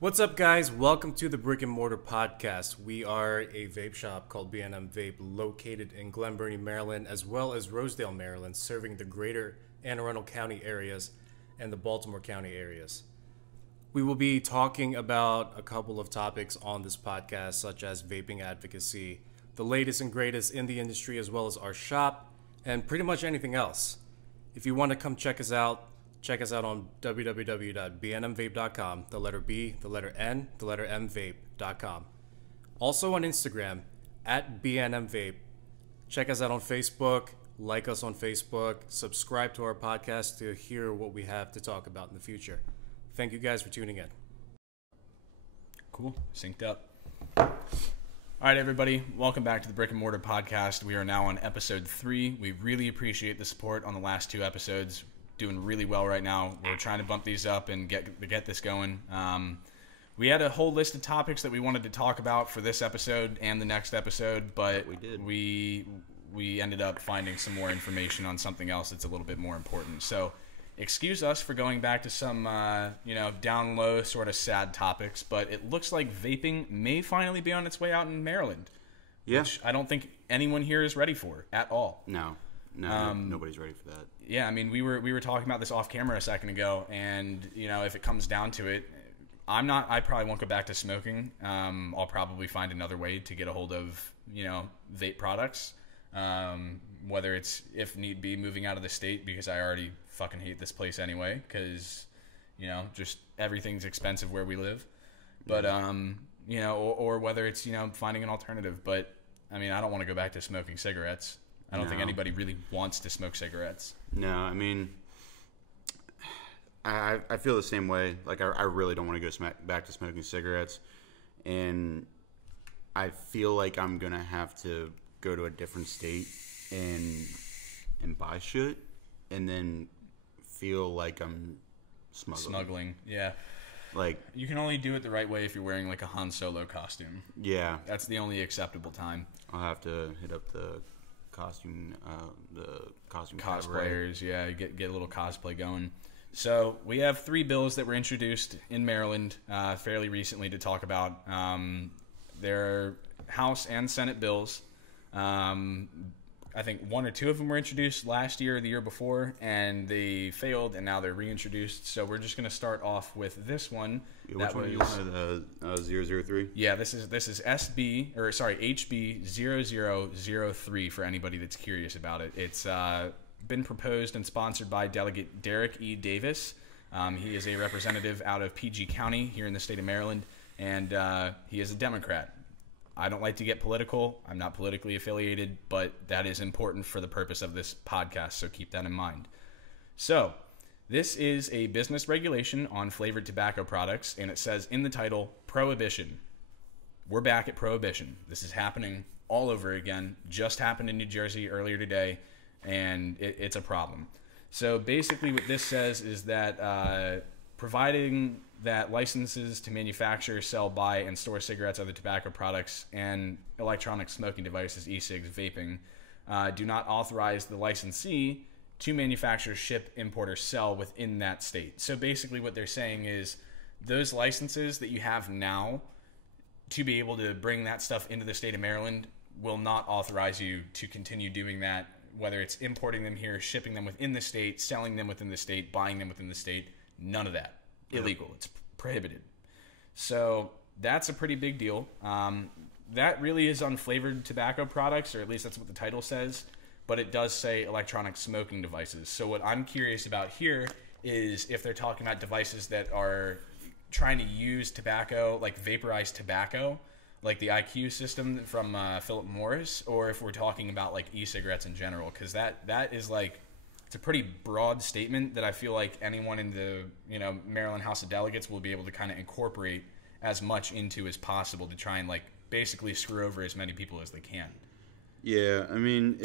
What's up, guys? Welcome to the Brick and Mortar Podcast. We are a vape shop called B&M Vape, located in Glen Burnie, Maryland, as well as Rosedale, Maryland, serving the greater Anne Arundel County areas and the Baltimore County areas. We will be talking about a couple of topics on this podcast, such as vaping advocacy, the latest and greatest in the industry, as well as our shop, and pretty much anything else. If you want to come check us out on www.bnmvape.com, the letter B, the letter N, the letter M vape.com. Also on Instagram, at BNMVape. Check us out on Facebook, like us on Facebook, subscribe to our podcast to hear what we have to talk about in the future. Thank you guys for tuning in. Cool. Synced up. All right, everybody. Welcome back to the Brick and Mortar Podcast. We are now on episode 3. We really appreciate the support on the last 2 episodes. Doing really well right now. We're trying to bump these up and get this going. We had a whole list of topics that we wanted to talk about for this episode and the next episode, but we ended up finding some more information on something else that's a little bit more important. So excuse us for going back to some down low sort of sad topics, but it looks like vaping may finally be on its way out in Maryland. Yeah. Which I don't think anyone here is ready for at all. No, nobody's ready for that. Yeah, I mean, we were talking about this off camera a second ago, and if it comes down to it, I probably won't go back to smoking. I'll probably find another way to get a hold of vape products, whether it's, if need be, moving out of the state, because I already fucking hate this place anyway, because just everything's expensive where we live. But or whether it's finding an alternative. But I mean, I don't want to go back to smoking cigarettes. I don't think anybody really wants to smoke cigarettes. No, I mean, I feel the same way. Like, I really don't want to go back to smoking cigarettes. And I feel like I'm going to have to go to a different state and buy shit and then feel like I'm smuggling. Yeah. Like, you can only do it the right way if you're wearing like a Han Solo costume. Yeah. That's the only acceptable time. I'll have to hit up the costume cosplayers, yeah, get a little cosplay going. So we have 3 bills that were introduced in Maryland fairly recently to talk about. They're House and Senate bills. I think 1 or 2 of them were introduced last year or the year before, and they failed, and now they're reintroduced. So we're just going to start off with this one. Yeah, which one you wanted? 003? Yeah, this is HB 0003 for anybody that's curious about it. It's been proposed and sponsored by Delegate Derek E. Davis. He is a representative out of PG County here in the state of Maryland, and he is a Democrat. I don't like to get political. I'm not politically affiliated, but that is important for the purpose of this podcast, so keep that in mind. So, this is a business regulation on flavored tobacco products, and it says in the title, Prohibition. We're back at Prohibition. This is happening all over again. Just happened in New Jersey earlier today, and it's a problem. So basically what this says is that providing that licenses to manufacture, sell, buy, and store cigarettes, other tobacco products, and electronic smoking devices, e-cigs, vaping, do not authorize the licensee to manufacture, ship, import, or sell within that state. So basically what they're saying is those licenses that you have now to be able to bring that stuff into the state of Maryland will not authorize you to continue doing that, whether it's importing them here, shipping them within the state, selling them within the state, buying them within the state. None of that. Illegal. It's prohibited. So that's a pretty big deal. That really is on flavored tobacco products, or at least that's what the title says, but it does say electronic smoking devices. So what I'm curious about here is if they're talking about devices that are trying to use tobacco, like vaporized tobacco, like the IQ system from Philip Morris, or if we're talking about like e-cigarettes in general, because that is like, it's a pretty broad statement that I feel like anyone in the Maryland House of Delegates will be able to kind of incorporate as much into as possible to try and like basically screw over as many people as they can. Yeah, I mean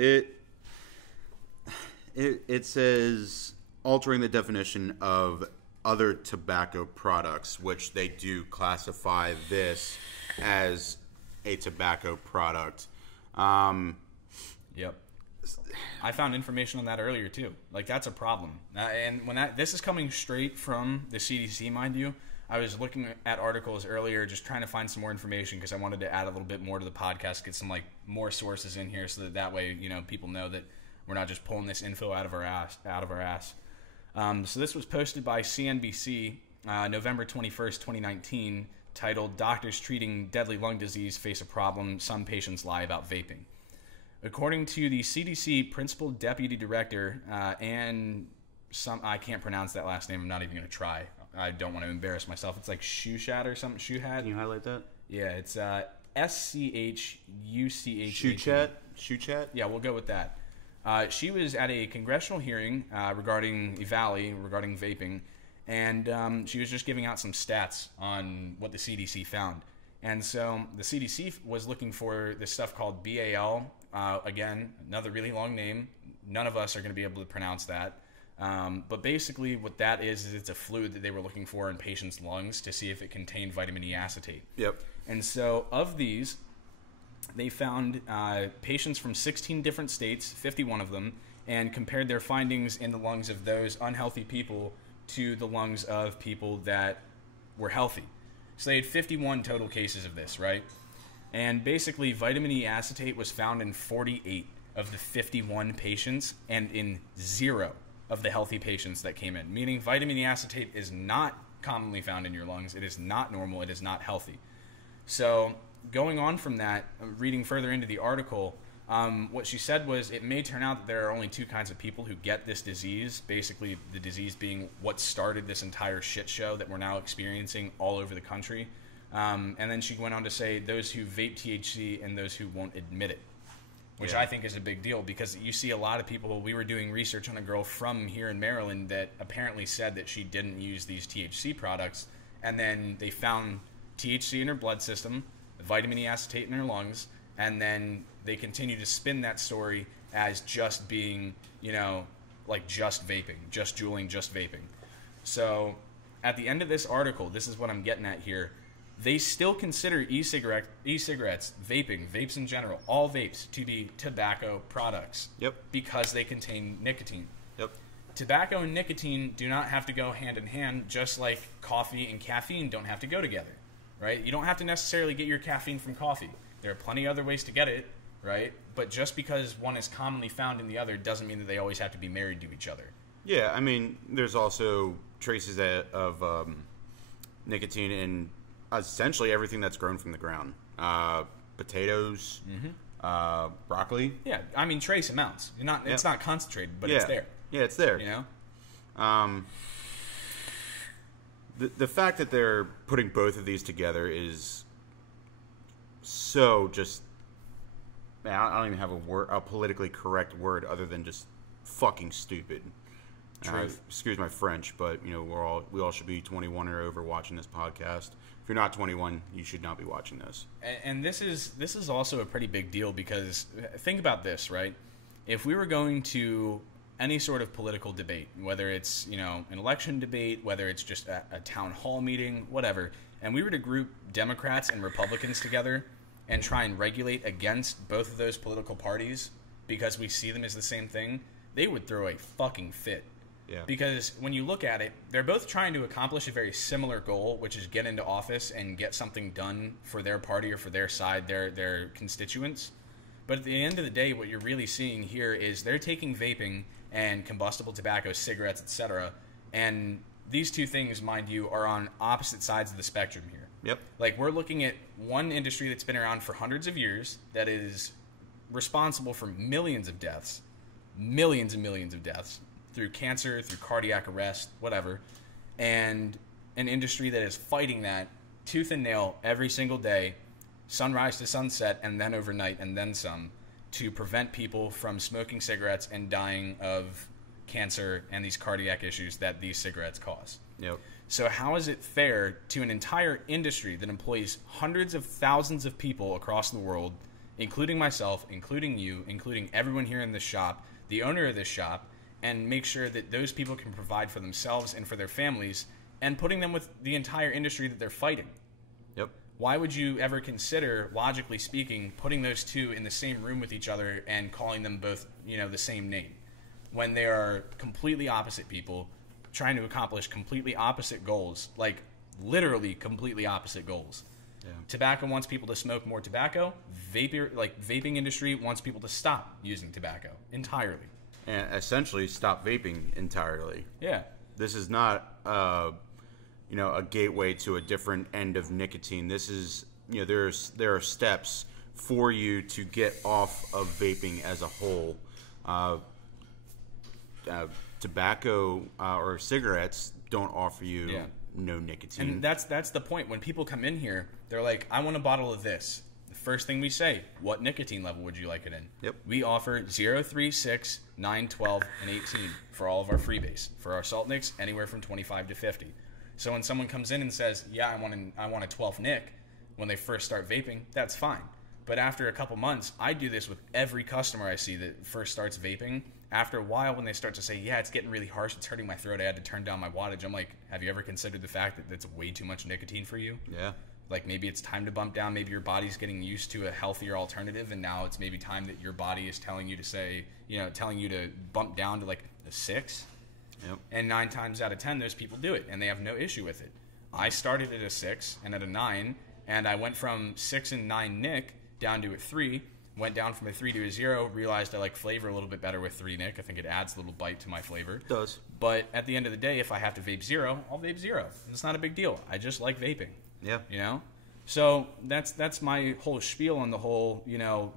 it says altering the definition of other tobacco products, which they do classify this as a tobacco product. Yep. I found information on that earlier too. Like, that's a problem. And when this is coming straight from the CDC, mind you, I was looking at articles earlier, just trying to find some more information because I wanted to add a little bit more to the podcast, get some like more sources in here, so that way people know that we're not just pulling this info out of our ass. So this was posted by CNBC, November 21st, 2019, titled "Doctors Treating Deadly Lung Disease Face a Problem. Some Patients Lie About Vaping." According to the CDC Principal Deputy Director and I can't pronounce that last name. I'm not even going to try. I don't want to embarrass myself. It's like Shuchat or something. Shuchat. Can you highlight that? Yeah, it's SCHUCHAT. Shuchat? Yeah, we'll go with that. She was at a congressional hearing regarding EVALI, regarding vaping, and she was just giving out some stats on what the CDC found. And so the CDC was looking for this stuff called BAL. Again, another really long name. None of us are going to be able to pronounce that. But basically what that is it's a fluid that they were looking for in patients' lungs to see if it contained vitamin E acetate. Yep. And so of these, they found patients from 16 different states, 51 of them, and compared their findings in the lungs of those unhealthy people to the lungs of people that were healthy. So they had 51 total cases of this, right? And basically vitamin E acetate was found in 48 of the 51 patients and in 0 of the healthy patients that came in, meaning vitamin E acetate is not commonly found in your lungs. It is not normal. It is not healthy. So going on from that, reading further into the article, what she said was it may turn out that there are only two kinds of people who get this disease, basically the disease being what started this entire shit show that we're now experiencing all over the country. And then she went on to say those who vape THC and those who won't admit it, which I think is a big deal because you see a lot of people. We were doing research on a girl from here in Maryland that apparently said that she didn't use these THC products, and then they found THC in her blood system, vitamin E acetate in her lungs, and then they continue to spin that story as just being, like just vaping, just juuling, just vaping. So at the end of this article, this is what I'm getting at here. They still consider e-cigarettes, vaping, vapes in general, all vapes to be tobacco products. Yep. Because they contain nicotine. Yep. Tobacco and nicotine do not have to go hand in hand, just like coffee and caffeine don't have to go together, right? You don't have to necessarily get your caffeine from coffee. There are plenty of other ways to get it, right? But just because one is commonly found in the other doesn't mean that they always have to be married to each other. Yeah, I mean, there's also traces of nicotine in essentially everything that's grown from the ground. Potatoes, broccoli. Yeah, I mean, trace amounts. It's not concentrated, but it's there. Yeah, it's there. The fact that they're putting both of these together is so just... Man, I don't even have a politically correct word other than just fucking stupid. Excuse my French, but we all should be 21 or over watching this podcast. If you're not 21, you should not be watching this. And this is also a pretty big deal because think about this, right? If we were going to any sort of political debate, whether it's an election debate, whether it's just a town hall meeting, whatever, and we were to group Democrats and Republicans together and try and regulate against both of those political parties because we see them as the same thing, they would throw a fucking fit. Yeah. Because when you look at it, they're both trying to accomplish a very similar goal, which is get into office and get something done for their party or for their side, their constituents. But at the end of the day, what you're really seeing here is they're taking vaping and combustible tobacco, cigarettes, etc. And these two things, mind you, are on opposite sides of the spectrum here. Yep. Like, we're looking at one industry that's been around for hundreds of years that is responsible for millions and millions of deaths through cancer, through cardiac arrest, whatever, and an industry that is fighting that tooth and nail every single day, sunrise to sunset, and then overnight, and then some, to prevent people from smoking cigarettes and dying of cancer and these cardiac issues that these cigarettes cause. Yep. So how is it fair to an entire industry that employs hundreds of thousands of people across the world, including myself, including you, including everyone here in this shop, the owner of this shop, and make sure that those people can provide for themselves and for their families, and putting them with the entire industry that they're fighting? Yep. Why would you ever consider, logically speaking, putting those two in the same room with each other and calling them both, the same name, when they are completely opposite people trying to accomplish completely opposite goals? Like, literally completely opposite goals. Yeah. Tobacco wants people to smoke more tobacco. Vaping industry wants people to stop using tobacco entirely. And essentially stop vaping entirely. Yeah. This is not, a gateway to a different end of nicotine. This is, there are steps for you to get off of vaping as a whole. Tobacco or cigarettes don't offer you no nicotine. And that's the point. When people come in here, they're like, I want a bottle of this. The first thing we say, what nicotine level would you like it in? Yep. We offer 0, 3, 6, 9, 12, and 18 for all of our freebase. For our salt nicks, anywhere from 25 to 50. So when someone comes in and says, yeah, I want a 12 nic, when they first start vaping, that's fine. But after a couple months, I do this with every customer I see that first starts vaping. After a while, when they start to say, yeah, it's getting really harsh, it's hurting my throat, I had to turn down my wattage, I'm like, have you ever considered the fact that that's way too much nicotine for you? Yeah. Like, maybe it's time to bump down. Maybe your body's getting used to a healthier alternative, and now it's maybe time that your body is telling you to say, telling you to bump down to like a 6. Yep. And 9 times out of 10, those people do it, and they have no issue with it. I started at a 6 and at a 9, and I went from 6 and 9 nic down to a 3, went down from a 3 to a 0, realized I like flavor a little bit better with 3 nic. I think it adds a little bite to my flavor. It does. But at the end of the day, if I have to vape 0, I'll vape 0. It's not a big deal. I just like vaping. Yeah. So that's my whole spiel on the whole,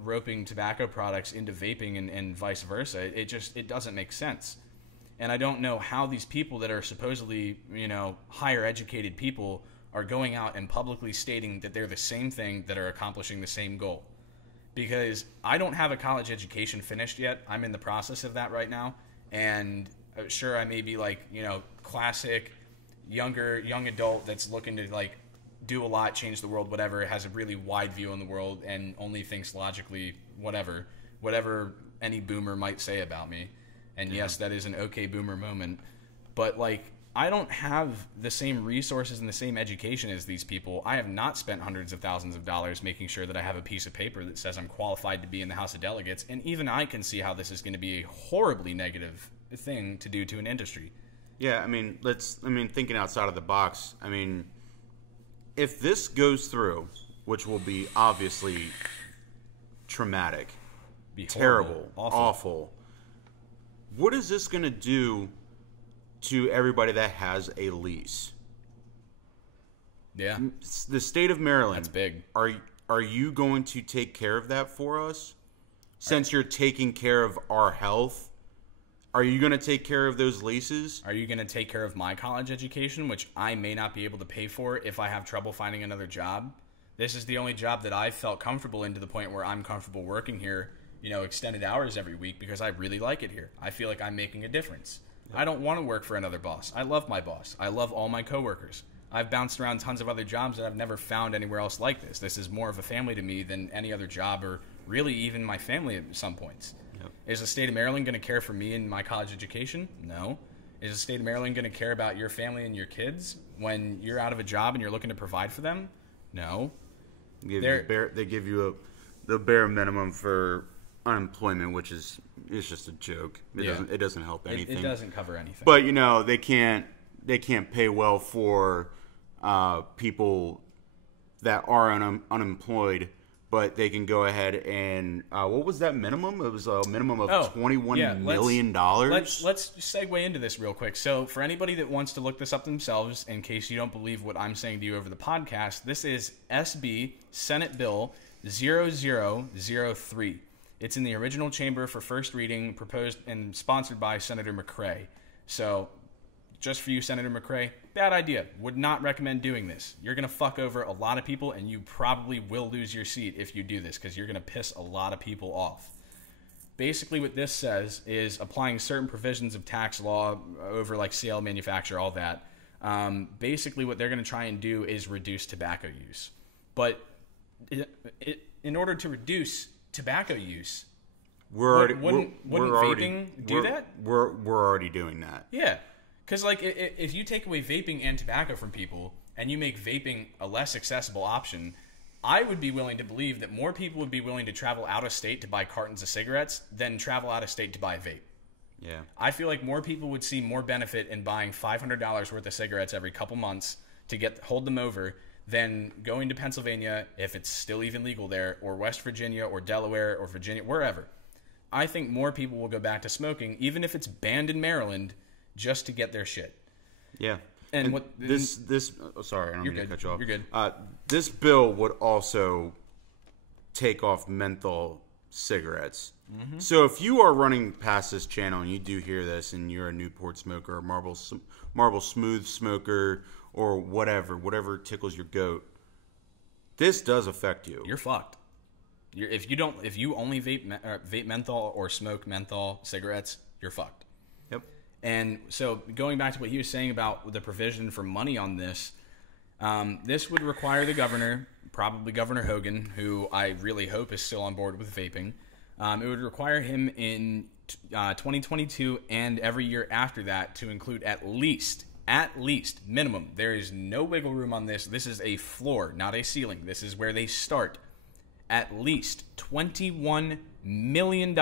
roping tobacco products into vaping and vice versa. It doesn't make sense. And I don't know how these people that are supposedly, higher educated people are going out and publicly stating that they're the same thing that are accomplishing the same goal. Because I don't have a college education finished yet. I'm in the process of that right now. And sure, I may be like, classic young adult that's looking to like do a lot, change the world, whatever, has a really wide view on the world and only thinks logically, whatever any boomer might say about me. And yes, that is an okay boomer moment. But like, I don't have the same resources and the same education as these people. I have not spent hundreds of thousands of dollars making sure that I have a piece of paper that says I'm qualified to be in the House of Delegates. And even I can see how this is going to be a horribly negative thing to do to an industry. Yeah, thinking outside of the box, if this goes through, which will be obviously traumatic, Be terrible, horrible, awful, what is this going to do to everybody that has a lease? Yeah. The state of Maryland. That's big. Are you going to take care of that for us? Since you're taking care of our health, are you going to take care of those leases? Are you going to take care of my college education, which I may not be able to pay for if I have trouble finding another job? This is the only job that I've felt comfortable in to the point where I'm comfortable working here, extended hours every week because I really like it here. I feel like I'm making a difference. I don't want to work for another boss. I love my boss. I love all my coworkers. I've bounced around tons of other jobs that I've never found anywhere else like this. This is more of a family to me than any other job or really even my family at some points. Yep. Is the state of Maryland going to care for me and my college education? No. Is the state of Maryland going to care about your family and your kids when you're out of a job and you're looking to provide for them? No. They give you the bare minimum for unemployment, which is just a joke. It doesn't help anything. It doesn't cover anything. But they can't pay well for people that are unemployed. But they can go ahead and what was that minimum? It was a minimum of $21 million. Let's segue into this real quick. So for anybody that wants to look this up themselves, in case you don't believe what I'm saying to you over the podcast, this is SB Senate Bill 0003. It's in the original chamber for first reading, proposed and sponsored by Senator McCray. So just for you, Senator McCray, bad idea. Would not recommend doing this. You're going to fuck over a lot of people, and you probably will lose your seat if you do this because you're going to piss a lot of people off. Basically what this says is applying certain provisions of tax law over like sale, manufacture, all that. Basically what they're going to try and do is reduce tobacco use. But in order to reduce tobacco use, wouldn't vaping do that? We're already doing that. Yeah. Because, like, if you take away vaping and tobacco from people and you make vaping a less accessible option, I would be willing to believe that more people would be willing to travel out of state to buy cartons of cigarettes than travel out of state to buy a vape. Yeah. I feel like more people would see more benefit in buying $500 worth of cigarettes every couple months to hold them over than going to Pennsylvania, if it's still even legal there, or West Virginia or Delaware or Virginia, wherever. I think more people will go back to smoking, even if it's banned in Maryland, just to get their shit. Yeah. And what this sorry, I don't mean to cut you off. You're good. This bill would also take off menthol cigarettes. Mm-hmm. So if you are running past this channel and you do hear this, and you're a Newport smoker, or Marble Smooth smoker, or whatever tickles your goat, this does affect you. You're fucked. If you only vape menthol or smoke menthol cigarettes, you're fucked. Yep. And so going back to what he was saying about the provision for money on this, this would require the governor, probably Governor Hogan, who I really hope is still on board with vaping. It would require him in 2022 and every year after that to include at least minimum. There is no wiggle room on this. This is a floor, not a ceiling. This is where they start. At least $21 million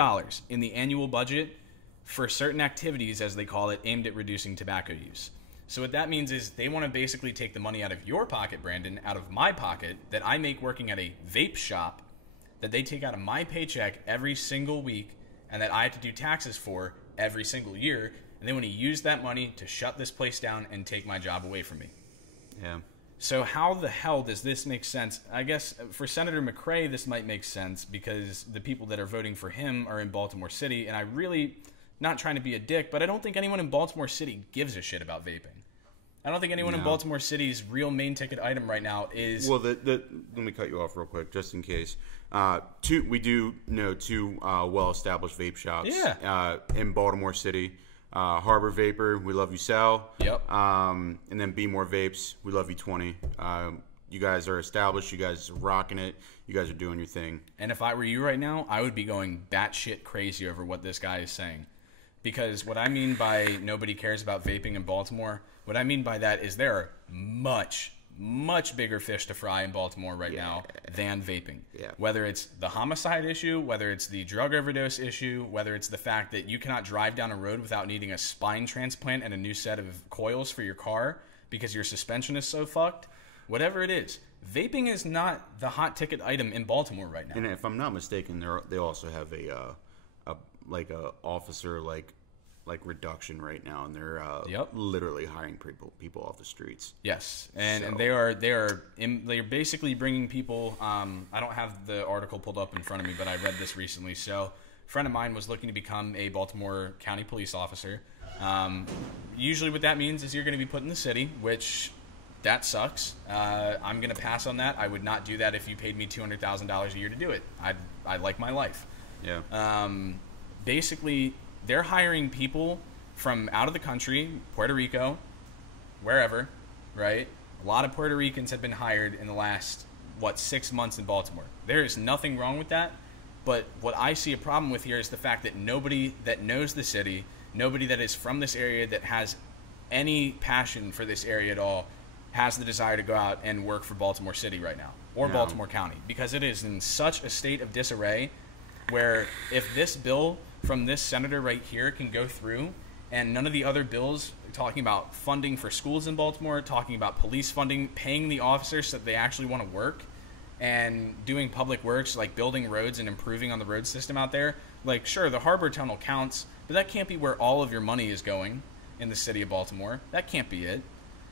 in the annual budget for certain activities, as they call it, aimed at reducing tobacco use. So what that means is they want to basically take the money out of your pocket, Brandon, out of my pocket, that I make working at a vape shop, that they take out of my paycheck every single week, and that I have to do taxes for every single year, and they want to use that money to shut this place down and take my job away from me. Yeah. So how the hell does this make sense? I guess for Senator McRae, this might make sense because the people that are voting for him are in Baltimore City, and I really, not trying to be a dick, but I don't think anyone in Baltimore City gives a shit about vaping. I don't think anyone in Baltimore City's real main ticket item right now is... Well, let me cut you off real quick, just in case. We do know two well-established vape shops in Baltimore City. Harbor Vapor, we love you, Sal. Yep. And then Be More Vapes, we love you, 20. You guys are established. You guys are rocking it. You guys are doing your thing. And if I were you right now, I would be going batshit crazy over what this guy is saying. Because what I mean by nobody cares about vaping in Baltimore, what I mean by that is there are much bigger fish to fry in Baltimore right now than vaping. Yeah. Whether it's the homicide issue, whether it's the drug overdose issue, whether it's the fact that you cannot drive down a road without needing a spine transplant and a new set of coils for your car because your suspension is so fucked, whatever it is, vaping is not the hot ticket item in Baltimore right now. And if I'm not mistaken, they also have a officer reduction right now, and they're literally hiring people off the streets. Yes, and they are basically bringing people. I don't have the article pulled up in front of me, but I read this recently. So, a friend of mine was looking to become a Baltimore County police officer. Usually, what that means is you're going to be put in the city, which that sucks. I'm going to pass on that. I would not do that if you paid me $200,000 a year to do it. I'd like my life. Yeah. Basically, they're hiring people from out of the country, Puerto Rico, wherever, right? A lot of Puerto Ricans have been hired in the last, 6 months in Baltimore. There is nothing wrong with that, but what I see a problem with here is the fact that nobody that knows the city, nobody that is from this area that has any passion for this area at all, has the desire to go out and work for Baltimore City right now, or Baltimore County, because it is in such a state of disarray where if this bill from this senator right here can go through, and none of the other bills talking about funding for schools in Baltimore, talking about police funding, paying the officers so that they actually want to work, and doing public works like building roads and improving on the road system out there, like, sure, the Harbor Tunnel counts, but that can't be where all of your money is going in the city of Baltimore. That can't be it.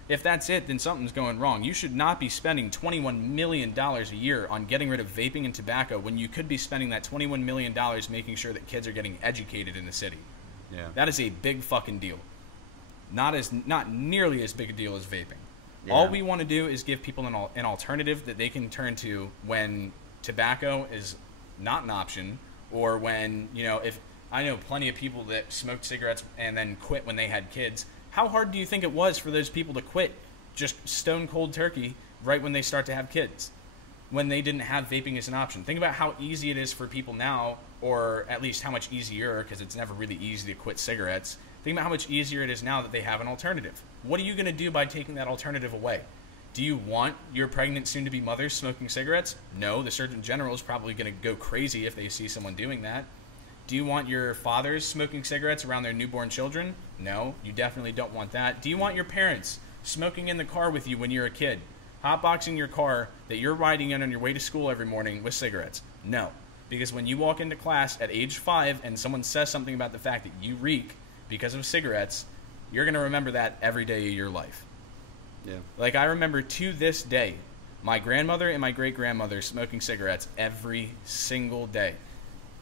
If that's it, then something's going wrong. You should not be spending $21 million a year on getting rid of vaping and tobacco when you could be spending that $21 million making sure that kids are getting educated in the city. Yeah. That is a big fucking deal. Not nearly as big a deal as vaping. Yeah. All we want to do is give people an alternative that they can turn to when tobacco is not an option, or when, if I know plenty of people that smoked cigarettes and then quit when they had kids. How hard do you think it was for those people to quit just stone cold turkey right when they start to have kids, when they didn't have vaping as an option? Think about how easy it is for people now, or at least how much easier, because it's never really easy to quit cigarettes. Think about how much easier it is now that they have an alternative. What are you going to do by taking that alternative away? Do you want your pregnant soon-to-be mothers smoking cigarettes? No, the Surgeon General is probably going to go crazy if they see someone doing that. Do you want your fathers smoking cigarettes around their newborn children? No, you definitely don't want that. Do you want your parents Smoking in the car with you when you're a kid. Hotboxing your car that you're riding in on your way to school every morning with cigarettes. No. Because when you walk into class at age 5 and someone says something about the fact that you reek because of cigarettes, you're going to remember that every day of your life. Yeah. Like, I remember to this day, my grandmother and my great-grandmother smoking cigarettes every single day.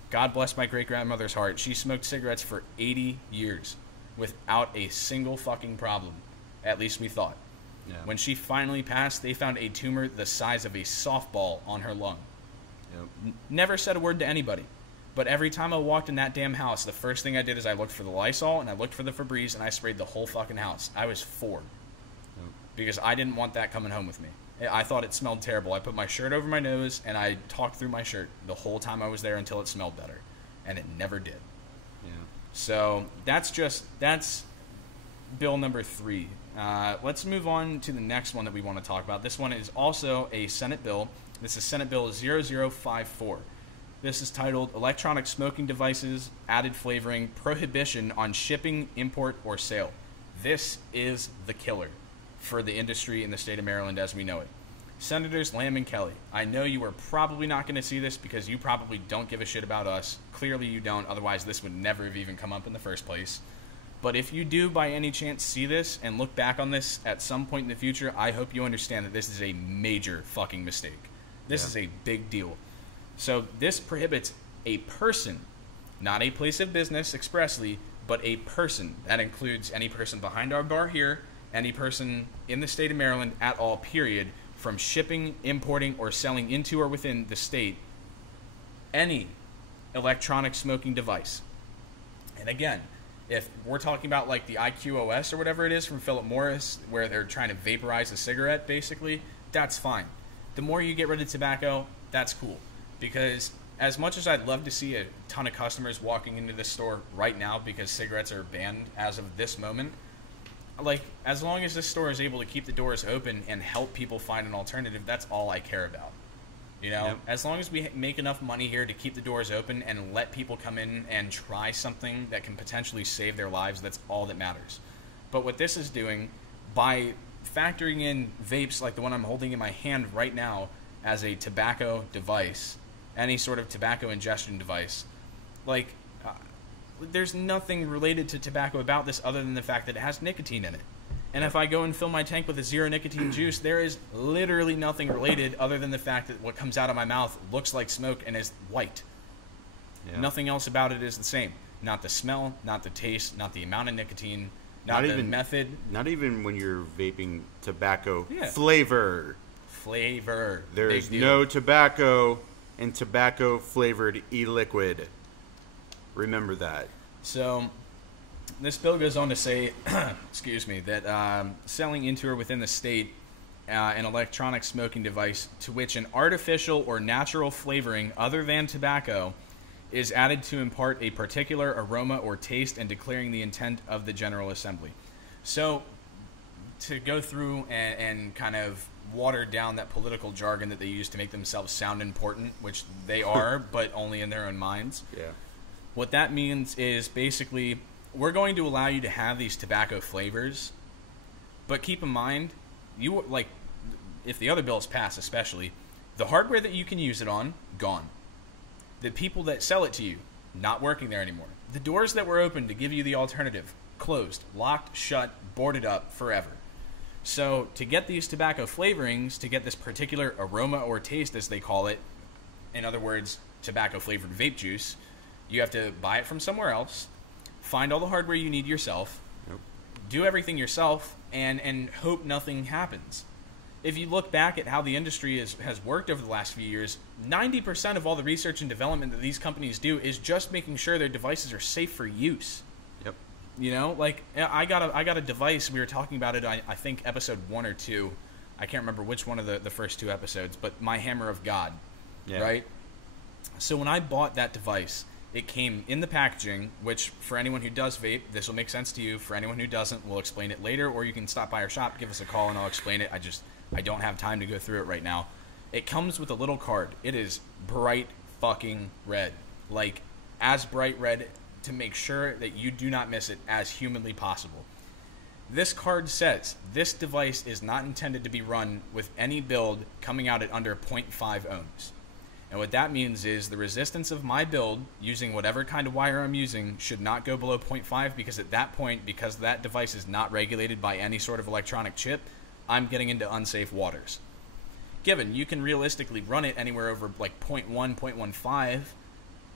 God bless my great-grandmother's heart. She smoked cigarettes for 80 years without a single fucking problem. At least we thought. Yeah. When she finally passed, they found a tumor the size of a softball on her lung. Yep. Never said a word to anybody. But every time I walked in that damn house, the first thing I did is I looked for the Lysol and I looked for the Febreze and I sprayed the whole fucking house. I was 4. Yep. Because I didn't want that coming home with me. I thought it smelled terrible. I put my shirt over my nose and I talked through my shirt the whole time I was there until it smelled better. And it never did. Yeah. So that's bill number 3. Let's move on to the next one that we want to talk about. This one is also a Senate bill. This is Senate Bill 0054. This is titled Electronic Smoking Devices, Added Flavoring, Prohibition on Shipping, Import, or Sale. This is the killer for the industry in the state of Maryland as we know it. Senators Lamb and Kelly, I know you are probably not going to see this because you probably don't give a shit about us. Clearly you don't, otherwise this would never have even come up in the first place. But if you do by any chance see this and look back on this at some point in the future, I hope you understand that this is a major fucking mistake. This is a big deal. So this prohibits a person, not a place of business expressly, but a person. That includes any person behind our bar here, any person in the state of Maryland at all, period, from shipping, importing, or selling into or within the state any electronic smoking device. And again, if we're talking about like the IQOS or whatever it is from Philip Morris, where they're trying to vaporize a cigarette, basically, that's fine. The more you get rid of tobacco, that's cool. Because as much as I'd love to see a ton of customers walking into this store right now because cigarettes are banned as of this moment, like, as long as this store is able to keep the doors open and help people find an alternative, that's all I care about. You know, Yep. as long as we make enough money here to keep the doors open and let people come in and try something that can potentially save their lives, that's all that matters. But what this is doing, by factoring in vapes like the one I'm holding in my hand right now as a tobacco device, any sort of tobacco ingestion device, like, there's nothing related to tobacco about this other than the fact that it has nicotine in it. And if I go and fill my tank with a zero nicotine juice, there is literally nothing related other than the fact that what comes out of my mouth looks like smoke and is white. Yeah. Nothing else about it is the same. Not the smell, not the taste, not the amount of nicotine, not the even method. Not even when you're vaping tobacco Yeah. flavor. Flavor. There's Big deal. no tobacco in tobacco flavored e-liquid. Remember that. So, this bill goes on to say, excuse me, that selling into or within the state an electronic smoking device to which an artificial or natural flavoring other than tobacco is added to impart a particular aroma or taste and declaring the intent of the General Assembly. So, to go through and kind of water down that political jargon that they use to make themselves sound important, which they are, but only in their own minds. Yeah. What that means is basically we're going to allow you to have these tobacco flavors, but keep in mind, you like if the other bills pass, especially the hardware that you can use it on, gone. The people that sell it to you, not working there anymore. The doors that were open to give you the alternative, closed, locked, shut, boarded up forever. So to get these tobacco flavorings, to get this particular aroma or taste, as they call it, in other words, tobacco flavored vape juice, you have to buy it from somewhere else, find all the hardware you need yourself, Yep. do everything yourself, and hope nothing happens. If you look back at how the industry has worked over the last few years, 90% of all the research and development that these companies do is just making sure their devices are safe for use. Yep. You know, like I got a device. We were talking about it. I think episode 1 or 2. I can't remember which one of the first 2 episodes, but my Hammer of God, Yeah. right? So when I bought that device, it came in the packaging, which for anyone who does vape, this will make sense to you. For anyone who doesn't, we'll explain it later, or you can stop by our shop, give us a call, and I'll explain it. I don't have time to go through it right now. It comes with a little card. It is bright fucking red. Like, as bright red to make sure that you do not miss it as humanly possible. This card says this device is not intended to be run with any build coming out at under 0.5 ohms. And what that means is the resistance of my build, using whatever kind of wire I'm using, should not go below 0.5, because at that point, because that device is not regulated by any sort of electronic chip, I'm getting into unsafe waters. Given you can realistically run it anywhere over like 0.1, 0.15,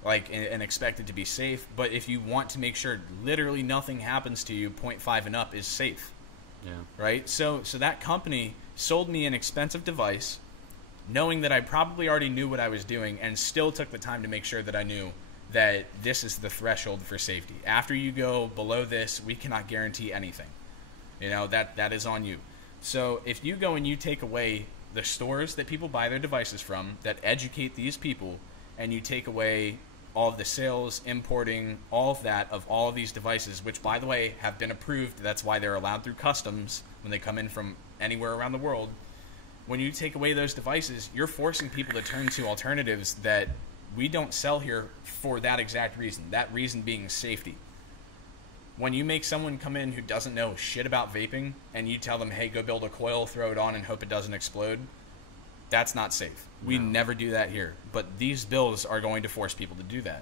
like, and expect it to be safe, but if you want to make sure literally nothing happens to you, 0.5 and up is safe. Yeah. Right? So that company sold me an expensive device, knowing that I probably already knew what I was doing, and still took the time to make sure that I knew that this is the threshold for safety. After you go below this, we cannot guarantee anything. You know, that is on you. So if you go and you take away the stores that people buy their devices from, that educate these people, and you take away all of the sales, importing, all of that of all of these devices, which, by the way, have been approved. That's why they're allowed through customs when they come in from anywhere around the world. When you take away those devices, you're forcing people to turn to alternatives that we don't sell here for that exact reason. That reason being safety. When you make someone come in who doesn't know shit about vaping and you tell them, hey, go build a coil, throw it on, and hope it doesn't explode, that's not safe. We never do that here. But these bills are going to force people to do that.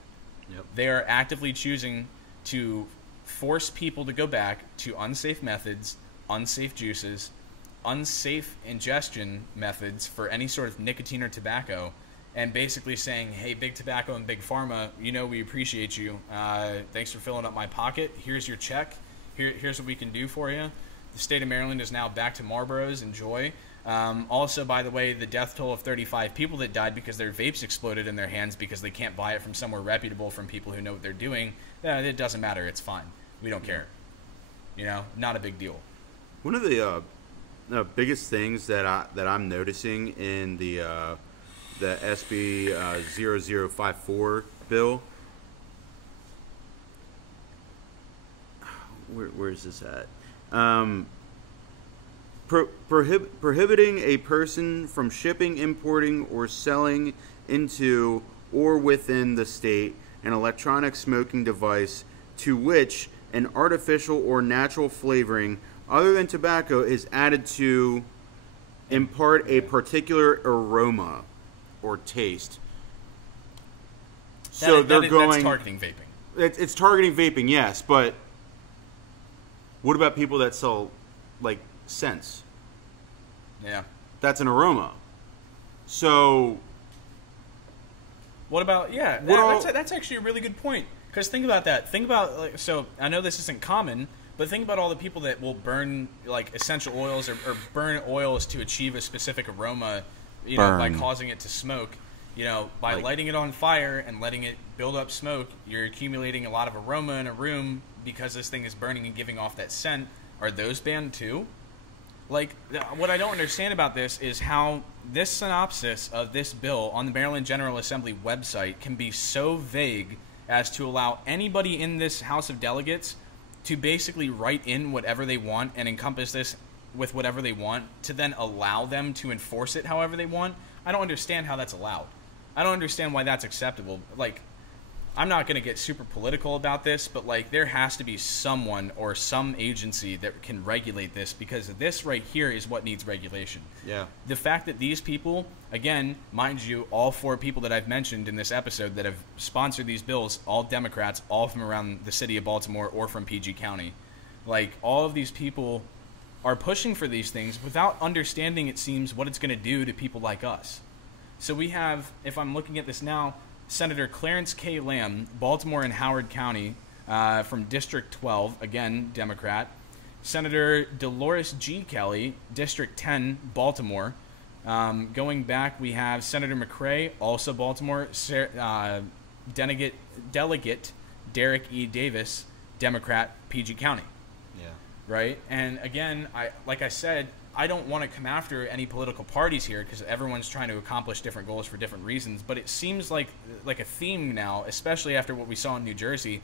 Yep. They are actively choosing to force people to go back to unsafe methods, unsafe juices, unsafe ingestion methods for any sort of nicotine or tobacco, and basically saying, hey, big tobacco and big pharma, you know, we appreciate you. Thanks for filling up my pocket. Here's your check. Here's what we can do for you. The state of Maryland is now back to Marlboros. Enjoy. Also, by the way, the death toll of 35 people that died because their vapes exploded in their hands because they can't buy it from somewhere reputable from people who know what they're doing, it doesn't matter. It's fine. We don't care. You know, not a big deal. One of the biggest things that I'm noticing in the SB 0054 bill. Where is this at? Prohibiting a person from shipping, importing, or selling into or within the state an electronic smoking device to which an artificial or natural flavoring other than tobacco is added to impart a particular aroma or taste. So they're going. That's targeting vaping. It's targeting vaping, yes, but what about people that sell like scents? Yeah. That's an aroma. So what about that's actually a really good point, because think about that. Think about, like, so I know this isn't common, but think about all the people that will burn like essential oils or burn oils to achieve a specific aroma, you know, by causing it to smoke. You know, by lighting it on fire and letting it build up smoke, you're accumulating a lot of aroma in a room because this thing is burning and giving off that scent. Are those banned too? Like, what I don't understand about this is how this synopsis of this bill on the Maryland General Assembly website can be so vague as to allow anybody in this House of Delegates to basically write in whatever they want and encompass this with whatever they want, to then allow them to enforce it however they want. I don't understand how that's allowed. I don't understand why that's acceptable. Like, I'm not going to get super political about this, but like, there has to be someone or some agency that can regulate this, because this right here is what needs regulation. Yeah. The fact that these people, again, mind you, all four people that I've mentioned in this episode that have sponsored these bills, all Democrats, all from around the city of Baltimore or from PG County, like, all of these people are pushing for these things without understanding, it seems, what it's going to do to people like us. So we have, if I'm looking at this now, Senator Clarence K. Lamb, Baltimore and Howard County, from District 12, again, Democrat. Senator Dolores G. Kelly, District 10, Baltimore. Going back, we have Senator McCray, also Baltimore. Delegate Derek E. Davis, Democrat, PG County. Yeah. Right? And again, like I said, I don't want to come after any political parties here, because everyone's trying to accomplish different goals for different reasons. But it seems like a theme now, especially after what we saw in New Jersey,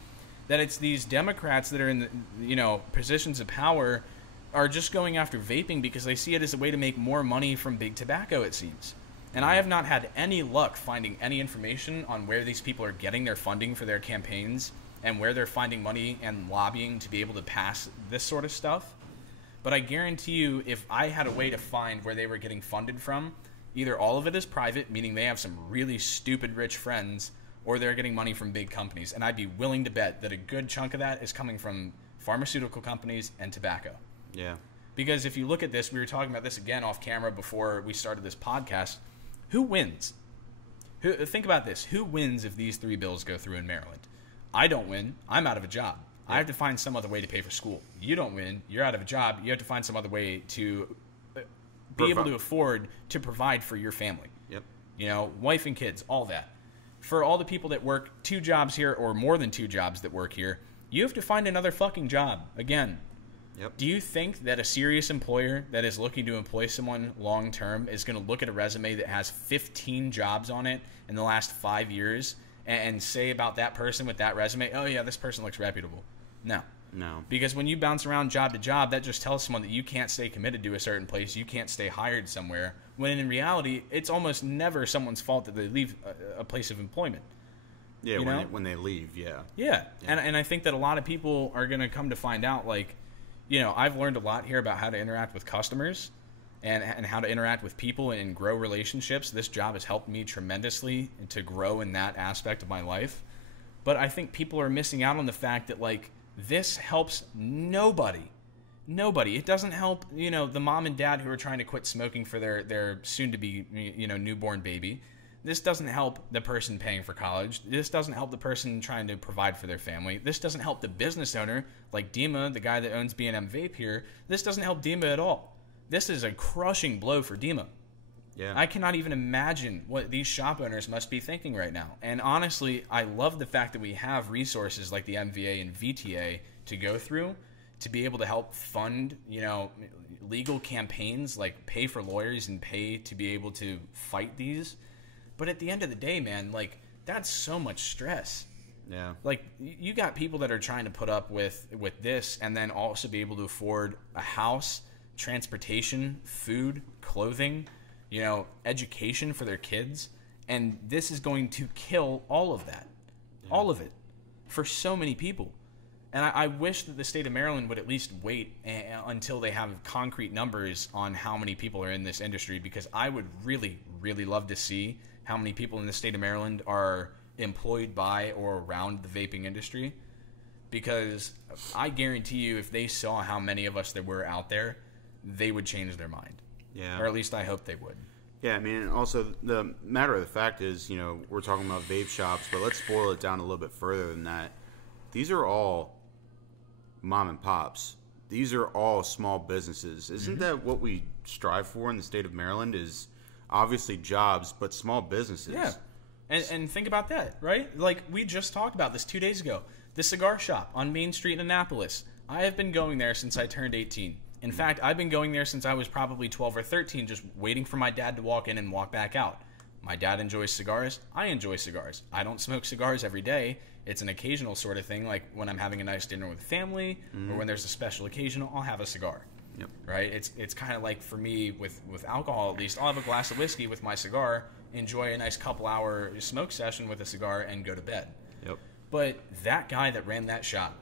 that it's these Democrats that are in the, you know, positions of power are just going after vaping because they see it as a way to make more money from big tobacco, it seems. And I have not had any luck finding any information on where these people are getting their funding for their campaigns and where they're finding money and lobbying to be able to pass this sort of stuff. But I guarantee you, if I had a way to find where they were getting funded from, either all of it is private, meaning they have some really stupid rich friends, or they're getting money from big companies. And I'd be willing to bet that a good chunk of that is coming from pharmaceutical companies and tobacco. Yeah. Because if you look at this, we were talking about this again off camera before we started this podcast. Who wins? Think about this. Who wins if these 3 bills go through in Maryland? I don't win. I'm out of a job. I have to find some other way to pay for school. You don't win. You're out of a job. You have to find some other way to be able to afford to provide for your family. Yep. You know, wife and kids, all that. For all the people that work 2 jobs here or more than 2 jobs that work here, you have to find another fucking job. Again. Yep. Do you think that a serious employer that is looking to employ someone long term is going to look at a resume that has 15 jobs on it in the last 5 years and say about that person with that resume, oh yeah, this person looks reputable? No. No. Because when you bounce around job to job, that just tells someone that you can't stay committed to a certain place, you can't stay hired somewhere, when in reality, it's almost never someone's fault that they leave a place of employment. Yeah, when they leave, yeah. Yeah. And I think that a lot of people are going to come to find out, like, you know, I've learned a lot here about how to interact with customers and how to interact with people and grow relationships. This job has helped me tremendously to grow in that aspect of my life. But I think people are missing out on the fact that, like, this helps nobody. Nobody. It doesn't help, you know, the mom and dad who are trying to quit smoking for their soon-to-be, you know, newborn baby. This doesn't help the person paying for college. This doesn't help the person trying to provide for their family. This doesn't help the business owner, like Dima, the guy that owns B&M Vape here. This doesn't help Dima at all. This is a crushing blow for Dima. Yeah. I cannot even imagine what these shop owners must be thinking right now. And honestly, I love the fact that we have resources like the MVA and VTA to go through to be able to help fund, you know, legal campaigns, like pay for lawyers and pay to be able to fight these. But at the end of the day, man, like, that's so much stress. Yeah. Like, you got people that are trying to put up with this and then also be able to afford a house, transportation, food, clothing, you know, education for their kids. And this is going to kill all of that. Yeah. All of it. For so many people. And I wish that the state of Maryland would at least wait until they have concrete numbers on how many people are in this industry, because I would really, really love to see how many people in the state of Maryland are employed by or around the vaping industry. Because I guarantee you, if they saw how many of us there were out there, they would change their mind. Yeah. Or at least I hope they would. Yeah, I mean, also the matter of the fact is, you know, we're talking about vape shops, but let's boil it down a little bit further than that. These are all mom and pops. These are all small businesses. Isn't that what we strive for in the state of Maryland? Is obviously jobs, but small businesses. Yeah. And think about that, right? Like, we just talked about this 2 days ago. The cigar shop on Main Street in Annapolis. I have been going there since I turned 18. In fact, I've been going there since I was probably 12 or 13, just waiting for my dad to walk in and walk back out. My dad enjoys cigars. I enjoy cigars. I don't smoke cigars every day. It's an occasional sort of thing, like when I'm having a nice dinner with family or when there's a special occasion, I'll have a cigar. Yep. Right? It's kind of like, for me, with alcohol at least, I'll have a glass of whiskey with my cigar, enjoy a nice couple-hour smoke session with a cigar, and go to bed. Yep. But that guy that ran that shop,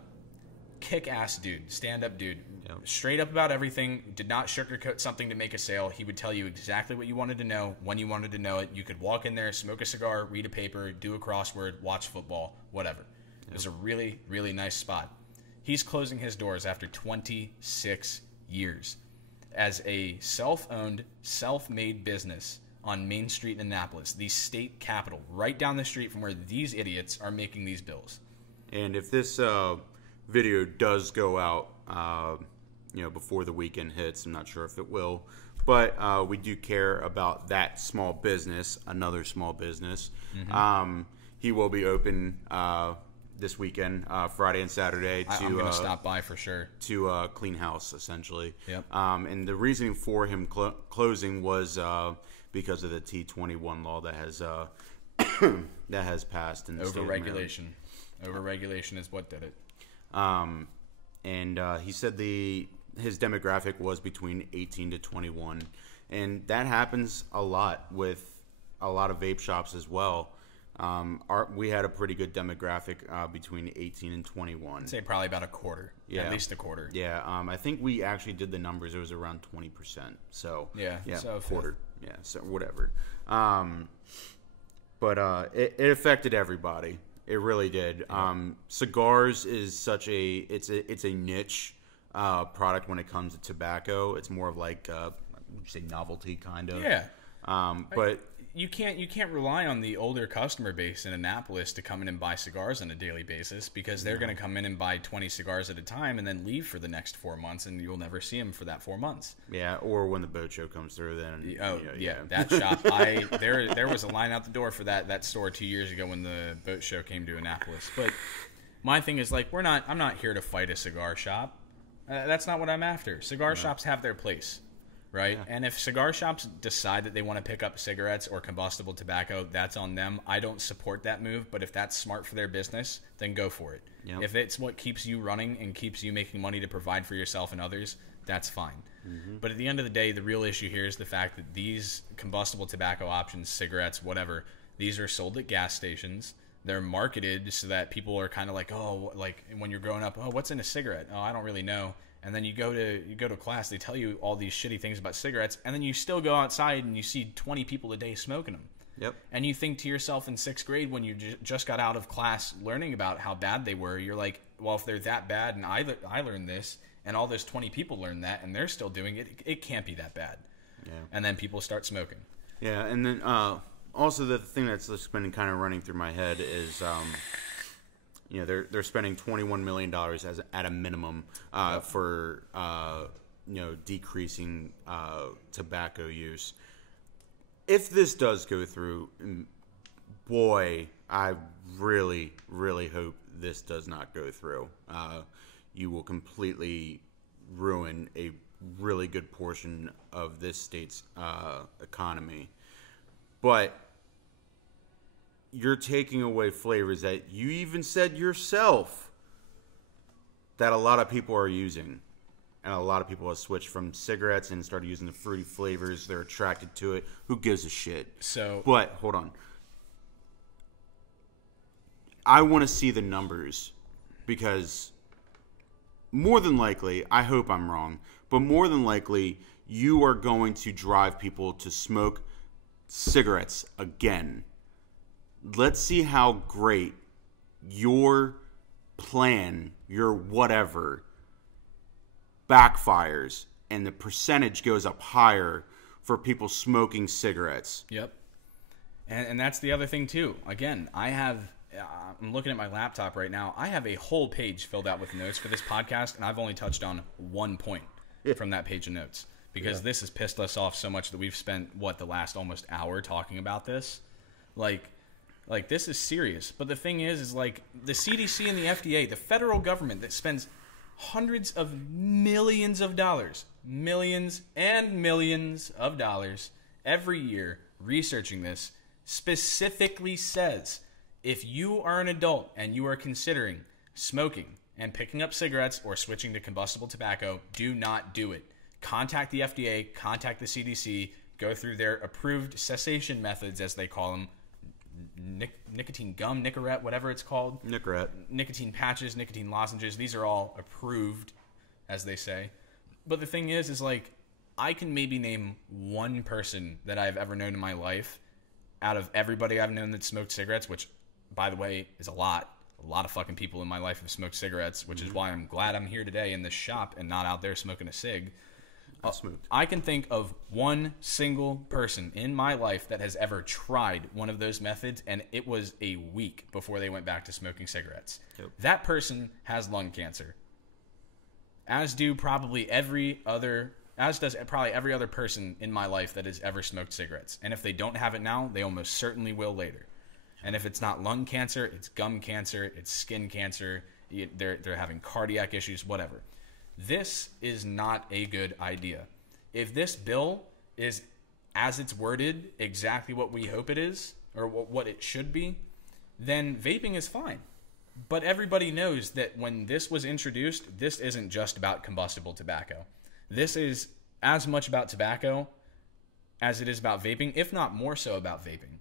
kick-ass dude, stand-up dude, Yep. straight up about everything, did not sugarcoat something to make a sale. He would tell you exactly what you wanted to know, when you wanted to know it. You could walk in there, smoke a cigar, read a paper, do a crossword, watch football, whatever. It was a really, really nice spot. He's closing his doors after 26 years as a self-owned, self-made business on Main Street in Annapolis, the state capital, right down the street from where these idiots are making these bills. And if this video does go out, you know, before the weekend hits, I'm not sure if it will, but we do care about that small business, another small business. Mm-hmm. He will be open this weekend, Friday and Saturday. I'm going to stop by for sure. To clean house, essentially. Yep. And the reasoning for him closing was because of the T21 law that has that has passed in the state of Maryland. Overregulation. Overregulation is what did it. And he said his demographic was between 18 to 21, and that happens a lot with a lot of vape shops as well. We had a pretty good demographic between 18 and 21. I'd say probably about a quarter. Yeah. At least a quarter. Yeah, I think we actually did the numbers. It was around 20%. So Yeah, so quarter. Yeah, so whatever. But it affected everybody. It really did. Cigars is such it's a niche product when it comes to tobacco. It's more of like would you say novelty kind of. Yeah. But you can't rely on the older customer base in Annapolis to come in and buy cigars on a daily basis, because they're going to come in and buy 20 cigars at a time and then leave for the next 4 months, and you'll never see them for that 4 months. Yeah, or when the boat show comes through, then that shop. There was a line out the door for that store 2 years ago when the boat show came to Annapolis. But my thing is, like, I'm not here to fight a cigar shop. That's not what I'm after. Cigar shops have their place. Right? Yeah. And if cigar shops decide that they want to pick up cigarettes or combustible tobacco, that's on them. I don't support that move, but if that's smart for their business, then go for it. Yep. If it's what keeps you running and keeps you making money to provide for yourself and others, that's fine. Mm-hmm. But at the end of the day, the real issue here is the fact that these combustible tobacco options, cigarettes, whatever, these are sold at gas stations. They're marketed so that people are kind of like, oh, like when you're growing up, oh, what's in a cigarette? Oh, I don't really know. And then you go to class, they tell you all these shitty things about cigarettes, and then you still go outside and you see 20 people a day smoking them. Yep. And you think to yourself in 6th grade, when you just got out of class learning about how bad they were, you're like, well, if they're that bad and I learned this and all those 20 people learned that and they're still doing it, it can't be that bad. Yeah. And then people start smoking. Yeah, and then also the thing that's just been kind of running through my head is they're spending $21 million at a minimum for decreasing tobacco use. If this does go through, boy, I really, really hope this does not go through. You will completely ruin a really good portion of this state's economy. But you're taking away flavors that you even said yourself that a lot of people are using. And a lot of people have switched from cigarettes and started using the fruity flavors. They're attracted to it. Who gives a shit? But, hold on. I want to see the numbers, because more than likely, I hope I'm wrong, but more than likely, you are going to drive people to smoke cigarettes again. Let's see how great your plan, your whatever, backfires and the percentage goes up higher for people smoking cigarettes. Yep. And that's the other thing too. Again, I'm looking at my laptop right now. I have a whole page filled out with notes for this podcast, and I've only touched on one point from that page of notes, because this has pissed us off so much that we've spent the last almost hour talking about this. Like this is serious. But the thing is like the CDC and the FDA, the federal government that spends hundreds of millions of dollars, millions and millions of dollars every year researching this, specifically says if you are an adult and you are considering smoking and picking up cigarettes or switching to combustible tobacco, do not do it. Contact the FDA, contact the CDC, go through their approved cessation methods, as they call them. Nicotine gum, Nicorette, whatever it's called. Nicorette. Nicotine patches, nicotine lozenges. These are all approved, as they say. But the thing is like, I can maybe name one person that I've ever known in my life out of everybody I've known that smoked cigarettes, which, by the way, is a lot. A lot of fucking people in my life have smoked cigarettes, which is why I'm glad I'm here today in this shop and not out there smoking a cig. I can think of one single person in my life that has ever tried one of those methods, and it was a week before they went back to smoking cigarettes. Yep. That person has lung cancer, as does probably every other person in my life that has ever smoked cigarettes. And if they don't have it now, they almost certainly will later. And if it's not lung cancer, it's gum cancer, it's skin cancer, they're having cardiac issues, whatever. This is not a good idea. If this bill is, as it's worded, exactly what we hope it is, or what it should be, then vaping is fine. But everybody knows that when this was introduced, this isn't just about combustible tobacco. This is as much about tobacco as it is about vaping, if not more so about vaping.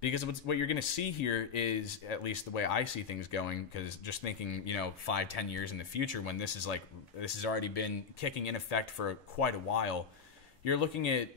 Because what you're going to see here is, at least the way I see things going, because just thinking, 5-10 years in the future, when this has already been kicking in effect for quite a while, you're looking at,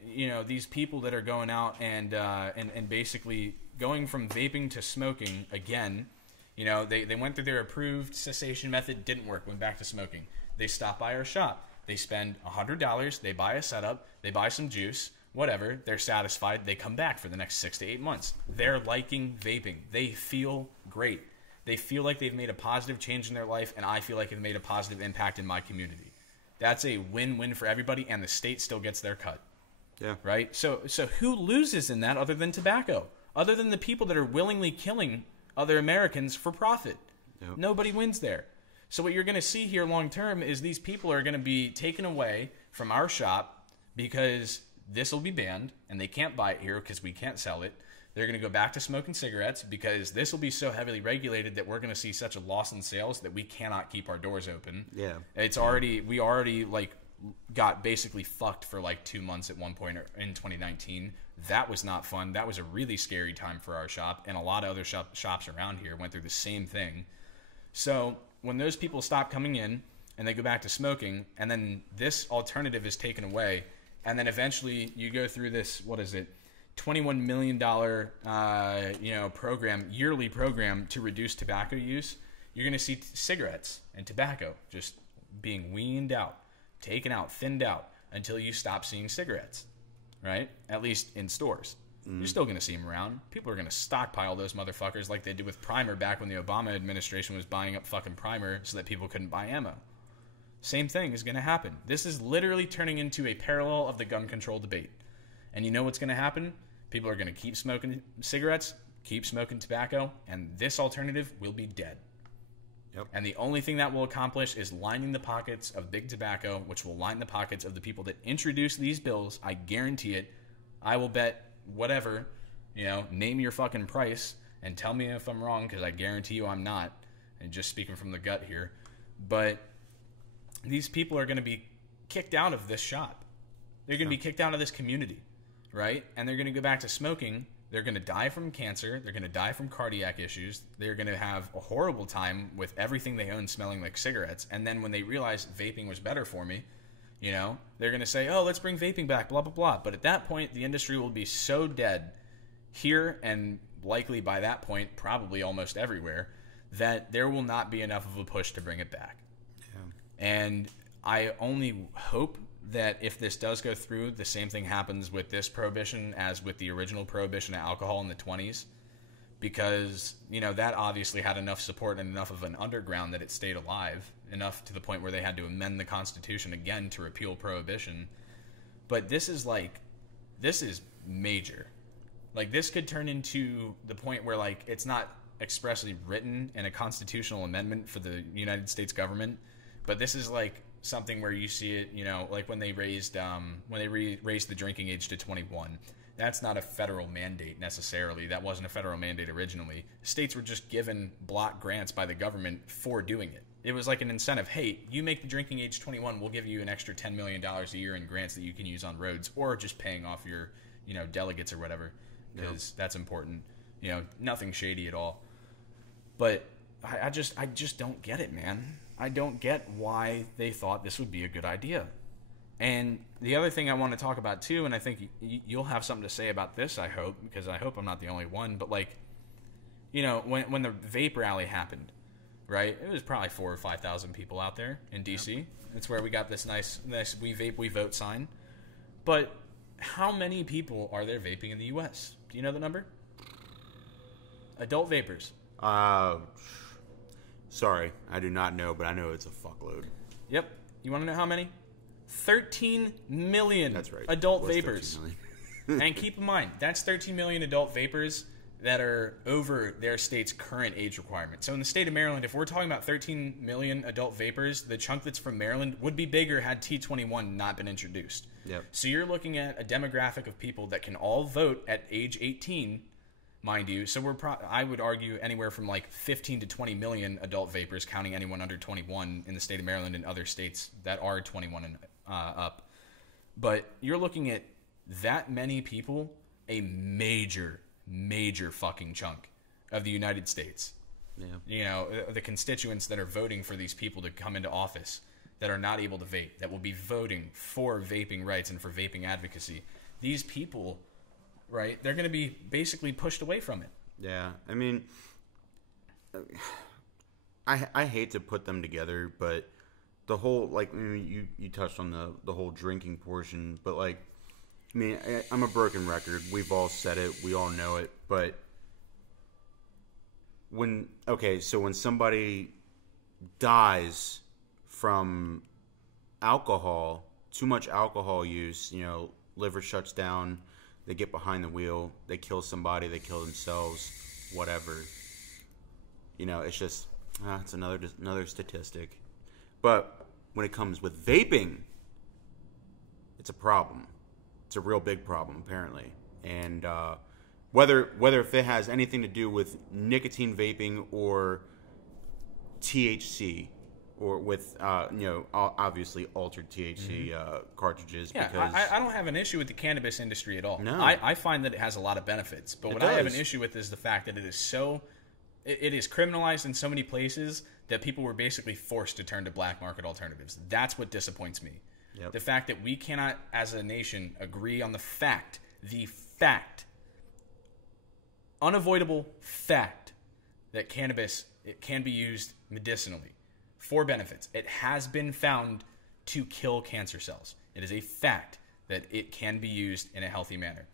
these people that are going out and basically going from vaping to smoking again. They went through their approved cessation method, didn't work, went back to smoking. They stop by our shop. They spend $100. They buy a setup. They buy some juice. Whatever, they're satisfied, they come back for the next 6 to 8 months. They're liking vaping. They feel great. They feel like they've made a positive change in their life, and I feel like I've made a positive impact in my community. That's a win-win for everybody, and the state still gets their cut. Yeah. Right? So who loses in that other than tobacco? Other than the people that are willingly killing other Americans for profit. Yep. Nobody wins there. So what you're going to see here long term is these people are going to be taken away from our shop because this will be banned, and they can't buy it here because we can't sell it. They're going to go back to smoking cigarettes because this will be so heavily regulated that we're going to see such a loss in sales that we cannot keep our doors open. Yeah. We already got basically fucked for 2 months at one point in 2019. That was not fun. That was a really scary time for our shop, and a lot of other shops around here went through the same thing. So when those people stop coming in and they go back to smoking, and then this alternative is taken away, and then eventually you go through this, $21 million, program, yearly program to reduce tobacco use, you're going to see cigarettes and tobacco just being weaned out, taken out, thinned out, until you stop seeing cigarettes, right? At least in stores. You're still going to see them around. People are going to stockpile those motherfuckers like they did with Primer back when the Obama administration was buying up fucking Primer so that people couldn't buy ammo. Same thing is going to happen. This is literally turning into a parallel of the gun control debate. And you know what's going to happen? People are going to keep smoking cigarettes, keep smoking tobacco, and this alternative will be dead. Yep. And the only thing that will accomplish is lining the pockets of big tobacco, which will line the pockets of the people that introduce these bills. I guarantee it. I will bet whatever, name your fucking price and tell me if I'm wrong, because I guarantee you I'm not. And just speaking from the gut here. But these people are going to be kicked out of this shop. They're going to be kicked out of this community, right? And they're going to go back to smoking. They're going to die from cancer. They're going to die from cardiac issues. They're going to have a horrible time with everything they own smelling like cigarettes. And then when they realize vaping was better for me, they're going to say, oh, let's bring vaping back, blah, blah, blah. But at that point, the industry will be so dead here, and likely by that point, probably almost everywhere, that there will not be enough of a push to bring it back. And I only hope that if this does go through, the same thing happens with this prohibition as with the original prohibition of alcohol in the 20s. Because, that obviously had enough support and enough of an underground that it stayed alive, enough to the point where they had to amend the Constitution again to repeal prohibition. But this is major. This could turn into the point where, it's not expressly written in a constitutional amendment for the United States government, but this is something where you see it, when they raised raised the drinking age to 21. That's not a federal mandate necessarily. That wasn't a federal mandate originally. States were just given block grants by the government for doing it. It was like an incentive. Hey, you make the drinking age 21, we'll give you an extra $10 million a year in grants that you can use on roads, or just paying off your, delegates or whatever, because that's important. Nothing shady at all. But I just don't get it, man. I don't get why they thought this would be a good idea. And the other thing I want to talk about too, and I think you'll have something to say about this, I hope, because I hope I'm not the only one, but when the vape rally happened, right, it was probably 4,000 or 5,000 people out there in DC. Yep. That's where we got this nice "We Vape, We Vote" sign. But how many people are there vaping in the U.S.? Do you know the number? Adult vapors. Sorry, I do not know, but I know it's a fuckload. Yep. You want to know how many? 13 million. That's right. Adult vapors. And keep in mind, that's 13 million adult vapors that are over their state's current age requirement. So in the state of Maryland, if we're talking about 13 million adult vapors, the chunk that's from Maryland would be bigger had T21 not been introduced. Yep. So you're looking at a demographic of people that can all vote at age 18, mind you. So I would argue anywhere from 15 to 20 million adult vapors, counting anyone under 21 in the state of Maryland and other states that are 21 and up. But you're looking at that many people, a major major fucking chunk of the United States. Yeah. You know, the constituents that are voting for these people to come into office that are not able to vape, that will be voting for vaping rights and for vaping advocacy. These people, right, they're going to be basically pushed away from it. Yeah. I mean, I hate to put them together, but the whole, like, I mean, you touched on the whole drinking portion, but, like, I mean, I'm a broken record. We've all said it. We all know it. But when somebody dies from alcohol, too much alcohol use, you know, liver shuts down, they get behind the wheel, they kill somebody, they kill themselves, whatever. You know, it's just, it's another statistic. But when it comes with vaping, it's a problem. It's a real big problem, apparently. And whether if it has anything to do with nicotine vaping or THC, or with obviously altered THC cartridges. Yeah, because I don't have an issue with the cannabis industry at all. No. I find that it has a lot of benefits. But what I have an issue with is the fact that it is criminalized in so many places that people were basically forced to turn to black market alternatives. That's what disappoints me. Yep. The fact that we cannot, as a nation, agree on the unavoidable fact, that cannabis, it can be used medicinally for benefits. It has been found to kill cancer cells. It is a fact that it can be used in a healthy manner.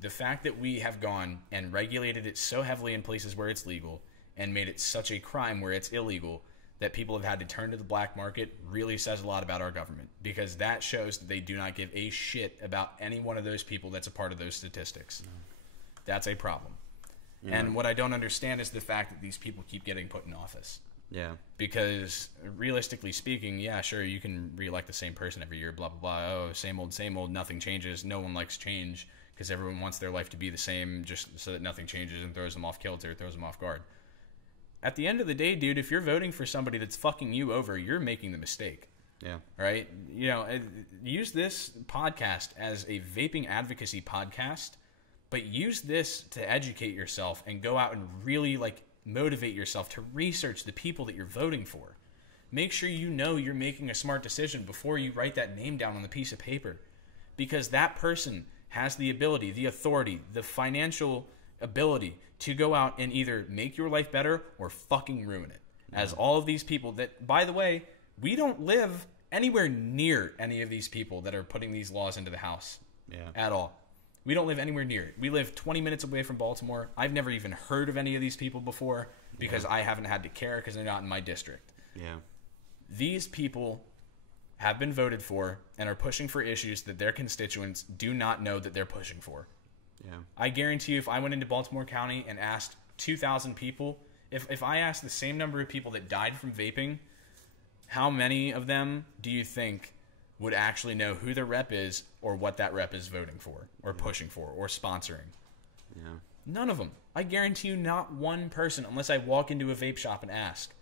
The fact that we have gone and regulated it so heavily in places where it's legal and made it such a crime where it's illegal that people have had to turn to the black market really says a lot about our government, because that shows that they do not give a shit about any one of those people that's a part of those statistics. No. That's a problem. Yeah. And what I don't understand is the fact that these people keep getting put in office. Yeah. Because realistically speaking, yeah, sure, you can re-elect the same person every year, blah, blah, blah. Oh, same old, nothing changes. No one likes change because everyone wants their life to be the same just so that nothing changes and throws them off kilter, throws them off guard. At the end of the day, dude, if you're voting for somebody that's fucking you over, you're making the mistake. Yeah. Right? You know, use this podcast as a vaping advocacy podcast, but use this to educate yourself and go out and really, like, motivate yourself to research the people that you're voting for. Make sure you know you're making a smart decision before you write that name down on the piece of paper, because that person has the ability, the authority, the financial ability to go out and either make your life better or fucking ruin it. As all of these people that, by the way, we don't live anywhere near any of these people that are putting these laws into the house at all. We don't live anywhere near it. We live 20 minutes away from Baltimore. I've never even heard of any of these people before because I haven't had to care because they're not in my district. Yeah. These people have been voted for and are pushing for issues that their constituents do not know that they're pushing for. Yeah. I guarantee you, if I went into Baltimore County and asked 2,000 people, if I asked the same number of people that died from vaping, how many of them do you think would actually know who their rep is or what that rep is voting for or pushing for or sponsoring? Yeah. None of them. I guarantee you not one person, unless I walk into a vape shop and ask.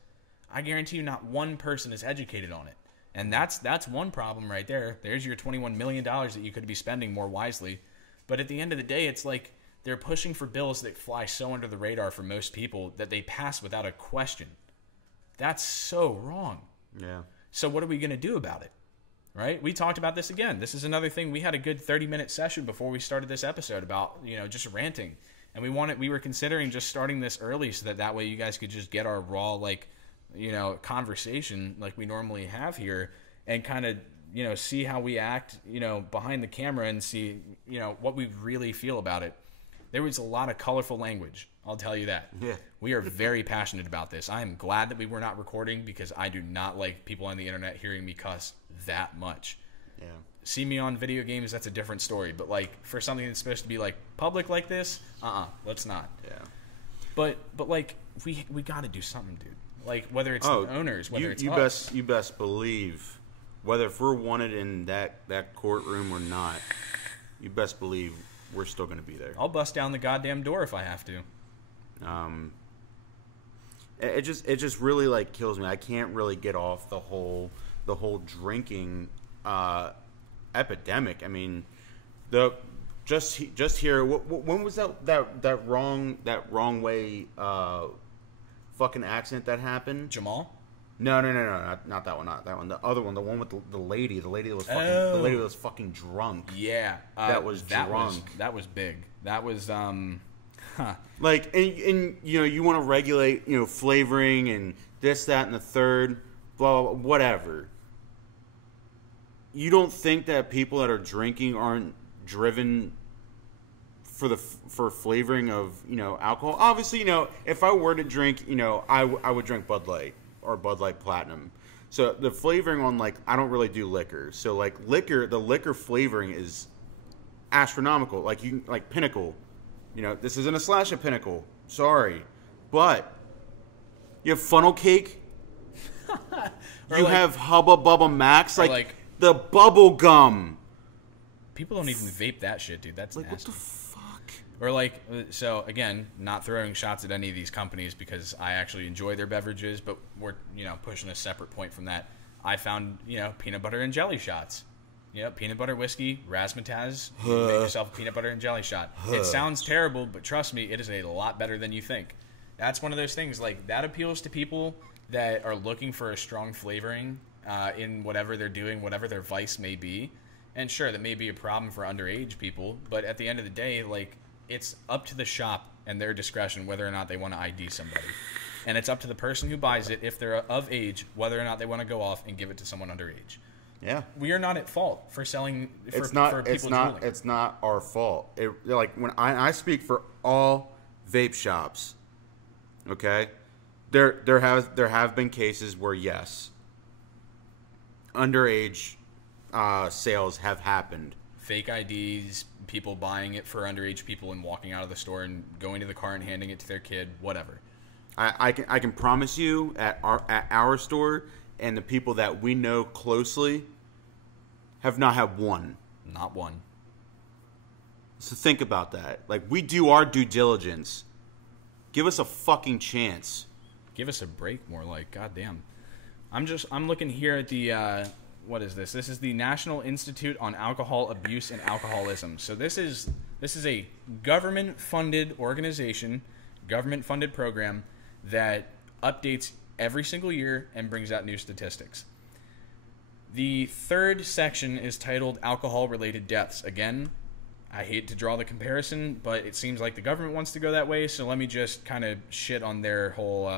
I guarantee you not one person is educated on it. And that's one problem right there. There's your $21 million that you could be spending more wisely. But at the end of the day, it's like they're pushing for bills that fly so under the radar for most people that they pass without a question. That's so wrong. Yeah. So what are we going to do about it? Right? We talked about this again. This is another thing. We had a good 30-minute session before we started this episode about, just ranting. And we were considering just starting this early so that way you guys could just get our raw, conversation like we normally have here and kind of, see how we act, behind the camera and see, what we really feel about it. There was a lot of colorful language. I'll tell you that. Yeah. We are very passionate about this. I am glad that we were not recording because I do not like people on the internet hearing me cuss that much. Yeah. See me on video games, that's a different story. But for something that's supposed to be public like this, let's not. Yeah. But we got to do something, dude. Whether it's the owners, whether it's us. You best believe, whether if we're wanted in that courtroom or not, you best believe we're still going to be there. I'll bust down the goddamn door if I have to. It just really kills me. I can't really get off the whole drinking epidemic. I mean, just here. When was that wrong way fucking accident that happened? Jamal? No, not that one, not that one. The other one, the one with the lady that was fucking, the lady that was fucking drunk. Yeah, that was drunk. That was big. That was like, and you know, you want to regulate, you know, flavoring and this, that, and the third, blah, blah, blah, whatever. You don't think that people that are drinking aren't driven for flavoring of, you know, alcohol? Obviously, you know, if I were to drink, you know, I would drink Bud Light or Bud Light Platinum. So the flavoring on, like, I don't really do liquor. So like the liquor flavoring is astronomical. Like like Pinnacle. You know, this isn't a slash at Pinnacle. Sorry. But you have Funnel Cake. You like, have Hubba Bubba Max, like the bubble gum. People don't even vape that shit, dude. That's like, nasty. What the fuck? Or like, so again, not throwing shots at any of these companies because I actually enjoy their beverages, but we're, you know, pushing a separate point from that. I found, you know, peanut butter and jelly shots. You know, peanut butter whiskey, razzmatazz, make yourself a peanut butter and jelly shot. It sounds terrible, but trust me, it is a lot better than you think. That's one of those things, like, that appeals to people that are looking for a strong flavoring in whatever they're doing, whatever their vice may be. And sure, that may be a problem for underage people, but at the end of the day, like, it's up to the shop and their discretion whether or not they want to ID somebody. And it's up to the person who buys it, if they're of age, whether or not they want to go off and give it to someone underage. Yeah, we are not at fault for selling. It's not our fault. Like, when I speak for all vape shops, okay, there have been cases where, yes, underage sales have happened. Fake IDs, people buying it for underage people and walking out of the store and going to the car and handing it to their kid, whatever. I can promise you at our store, and the people that we know closely have not had one. Not one. So think about that. Like, we do our due diligence. Give us a fucking chance. Give us a break, more like. Goddamn. I'm looking here at the, what is this? This is the National Institute on Alcohol Abuse and Alcoholism. So this is a government-funded organization, government-funded program that updates every single year and brings out new statistics. The third section is titled Alcohol-Related Deaths. Again, I hate to draw the comparison, but it seems like the government wants to go that way, so let me just kind of shit on their whole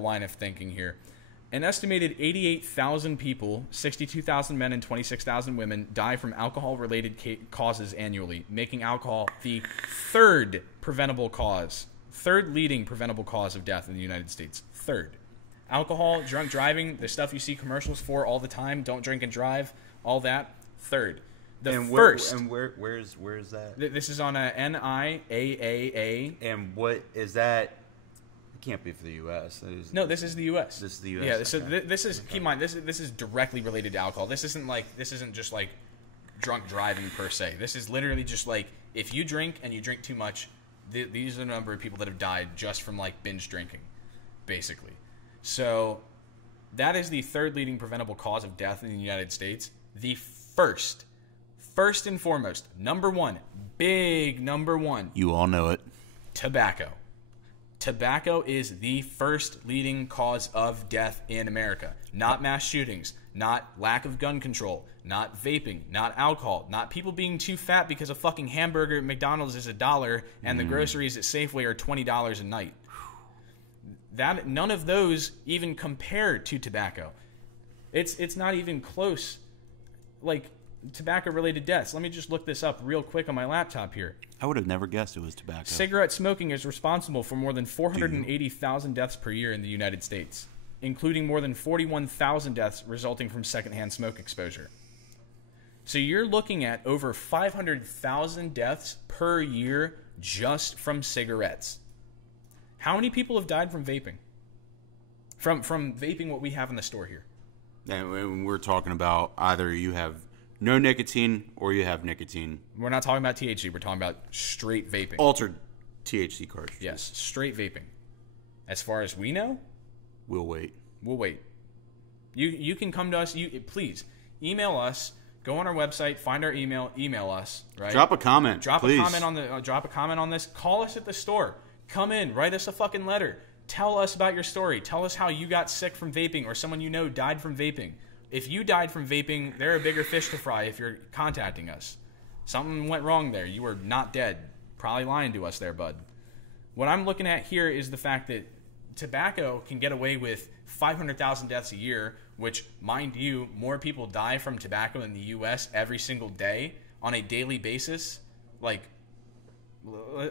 line of thinking here. An estimated 88,000 people, 62,000 men and 26,000 women, die from alcohol-related causes annually, making alcohol the third leading preventable cause of death in the United States. Third. Alcohol, drunk driving, the stuff you see commercials for all the time, don't drink and drive, all that, third. Where is that? This is on a NIAAA. And what is that? It can't be for the U.S. This is the U.S. This is the U.S. Yeah, so this is, keep in mind, this is directly related to alcohol. This isn't just like drunk driving per se. This is literally just like, if you drink and you drink too much, these are the number of people that have died just from like binge drinking, basically. So that is the third leading preventable cause of death in the United States. The first and foremost, number one, big number one. You all know it. Tobacco. Tobacco is the first leading cause of death in America. Not mass shootings, not lack of gun control, not vaping, not alcohol, not people being too fat because a fucking hamburger at McDonald's is $1 and the groceries at Safeway are $20 a night. None of those even compare to tobacco. It's not even close. Like, tobacco-related deaths. Let me just look this up real quick on my laptop here. I would have never guessed it was tobacco. Cigarette smoking is responsible for more than 480,000 deaths per year in the United States, including more than 41,000 deaths resulting from secondhand smoke exposure. So you're looking at over 500,000 deaths per year just from cigarettes. How many people have died from vaping? From vaping what we have in the store here? And we're talking about either you have no nicotine or you have nicotine. We're not talking about THC. We're talking about straight vaping. Altered THC cartridges. Yes, straight vaping. As far as we know, we'll wait. We'll wait. You can come to us. Please email us. Go on our website, find our email us, right? Drop a comment, please. Drop a comment on this. Call us at the store. Come in, write us a fucking letter. Tell us about your story. Tell us how you got sick from vaping or someone you know died from vaping. If you died from vaping, there are bigger fish to fry if you're contacting us. Something went wrong there. You were not dead. Probably lying to us there, bud. What I'm looking at here is the fact that tobacco can get away with 500,000 deaths a year, which, mind you, more people die from tobacco in the U.S. every single day on a daily basis. Like,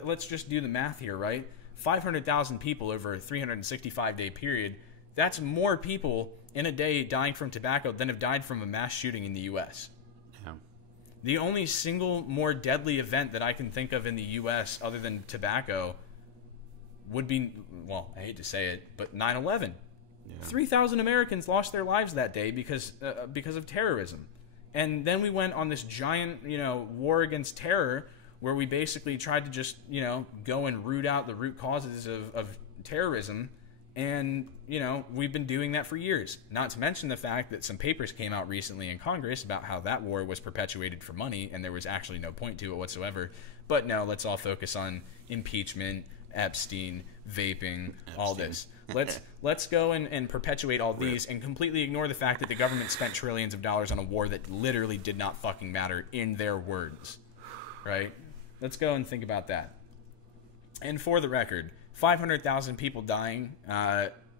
let's just do the math here, right? 500,000 people over a 365-day period. That's more people in a day dying from tobacco than have died from a mass shooting in the U.S. Yeah. The only single more deadly event that I can think of in the U.S. other than tobacco would be, well, I hate to say it, but 9/11. Yeah. 3,000 Americans lost their lives that day because of terrorism. And then we went on this giant, war against terror where we basically tried to just, go and root out the root causes of terrorism. And, we've been doing that for years. Not to mention the fact that some papers came out recently in Congress about how that war was perpetuated for money and there was actually no point to it whatsoever. But no, let's all focus on impeachment, Epstein, vaping, all this. Let's go and perpetuate all these and completely ignore the fact that the government spent trillions of dollars on a war that literally did not fucking matter in their words. Right? Let's go and think about that. And for the record, 500,000 people dying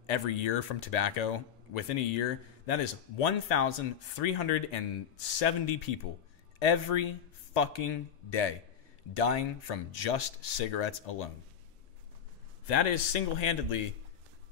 every year from tobacco within a year. That is 1,370 people every fucking day dying from just cigarettes alone. That is single-handedly,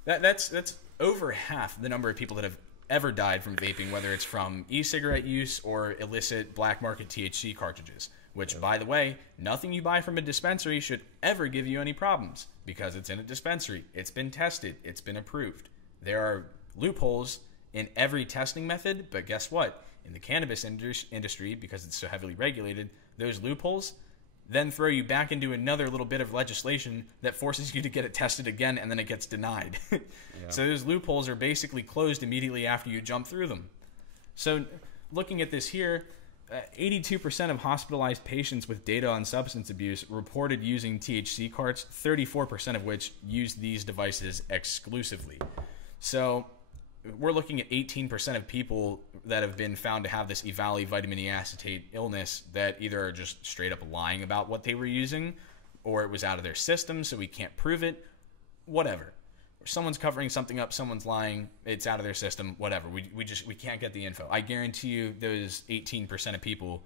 that's over half the number of people that have ever died from vaping, whether it's from e-cigarette use or illicit black market THC cartridges. Which, by the way, nothing you buy from a dispensary should ever give you any problems because it's in a dispensary. It's been tested. It's been approved. There are loopholes in every testing method, but guess what? In the cannabis industry, because it's so heavily regulated, those loopholes then throw you back into another little bit of legislation that forces you to get it tested again, and then it gets denied. Yeah. So those loopholes are basically closed immediately after you jump through them. So looking at this here, 82% of hospitalized patients with data on substance abuse reported using THC carts, 34% of which used these devices exclusively. So we're looking at 18% of people that have been found to have this EVALI vitamin E acetate illness that either are just straight up lying about what they were using or it was out of their system so we can't prove it, whatever. Someone's covering something up, someone's lying, it's out of their system, whatever. We can't get the info. I guarantee you those 18% of people,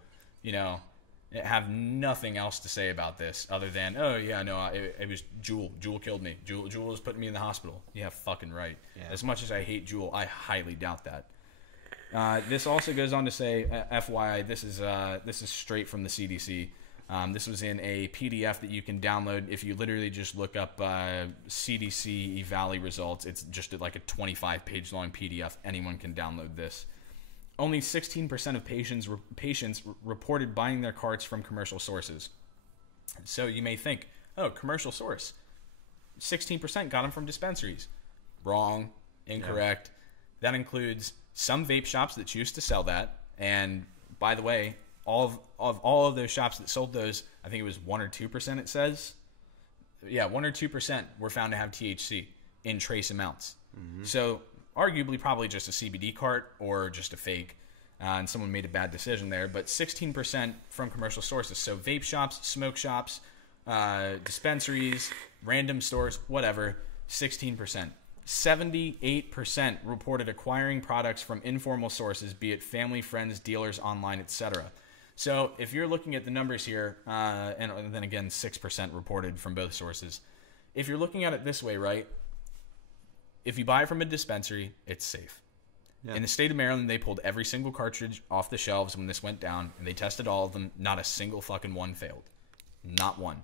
have nothing else to say about this other than, oh yeah, no, it was Juul. Juul killed me. Juul was putting me in the hospital. Yeah, fucking right. Yeah. As much as I hate Juul, I highly doubt that. This also goes on to say, FYI, this is straight from the CDC. This was in a PDF that you can download if you literally just look up CDC EVALI results. It's just like a 25-page long PDF. Anyone can download this. Only 16% of patients reported buying their carts from commercial sources. So you may think, oh, commercial source. 16% got them from dispensaries. Wrong. Incorrect. Yeah. That includes some vape shops that choose to sell that. And by the way, all of those shops that sold those, I think it was 1 or 2%. It says, 1 or 2% were found to have THC in trace amounts. Mm-hmm. So arguably, probably just a CBD cart or just a fake, and someone made a bad decision there. But 16% from commercial sources. So vape shops, smoke shops, dispensaries, random stores, whatever. 16%. 78% reported acquiring products from informal sources, be it family, friends, dealers, online, etc. So if you're looking at the numbers here, and then again, 6% reported from both sources. If you're looking at it this way, right? If you buy it from a dispensary, it's safe. Yeah. In the state of Maryland, they pulled every single cartridge off the shelves when this went down, and they tested all of them. Not a single fucking one failed. Not one.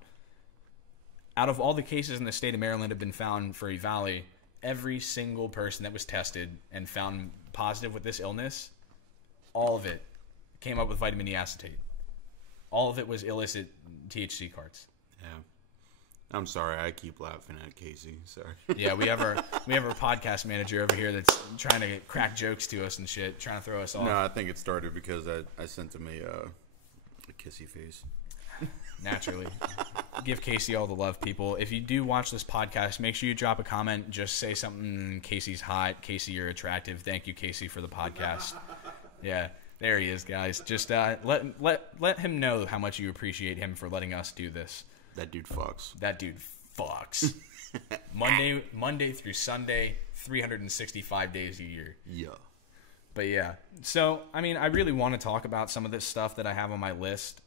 Out of all the cases in the state of Maryland have been found for EVALI, every single person that was tested and found positive with this illness, all of it came up with vitamin E acetate. All of it was illicit THC carts. Yeah. I'm sorry, I keep laughing at Casey. Sorry. Yeah, we have our podcast manager over here that's trying to crack jokes to us and shit, trying to throw us off. No, I think it started because I sent him a kissy face. Naturally. Give Casey all the love, people. If you do watch this podcast, make sure you drop a comment. Just say something, Casey's hot, Casey, you're attractive. Thank you, Casey, for the podcast. Yeah, there he is, guys. Just let him know how much you appreciate him for letting us do this. That dude fucks. That dude fucks. Monday through Sunday, 365 days a year. Yeah. But yeah, so, I mean, I really want to talk about some of this stuff that I have on my list.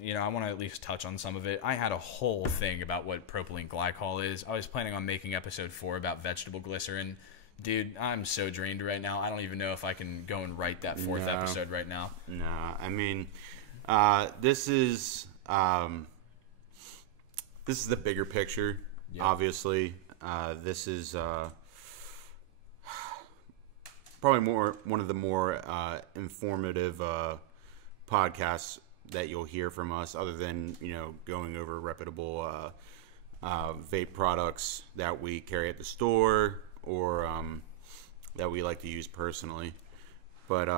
You know, I want to at least touch on some of it. I had a whole thing about what propylene glycol is. I was planning on making episode 4 about vegetable glycerin. Dude, I'm so drained right now. I don't even know if I can go and write that 4th episode right now. Nah, I mean, this is the bigger picture, obviously. This is probably one of the more informative podcasts that you'll hear from us, other than, you know, going over reputable vape products that we carry at the store or that we like to use personally. But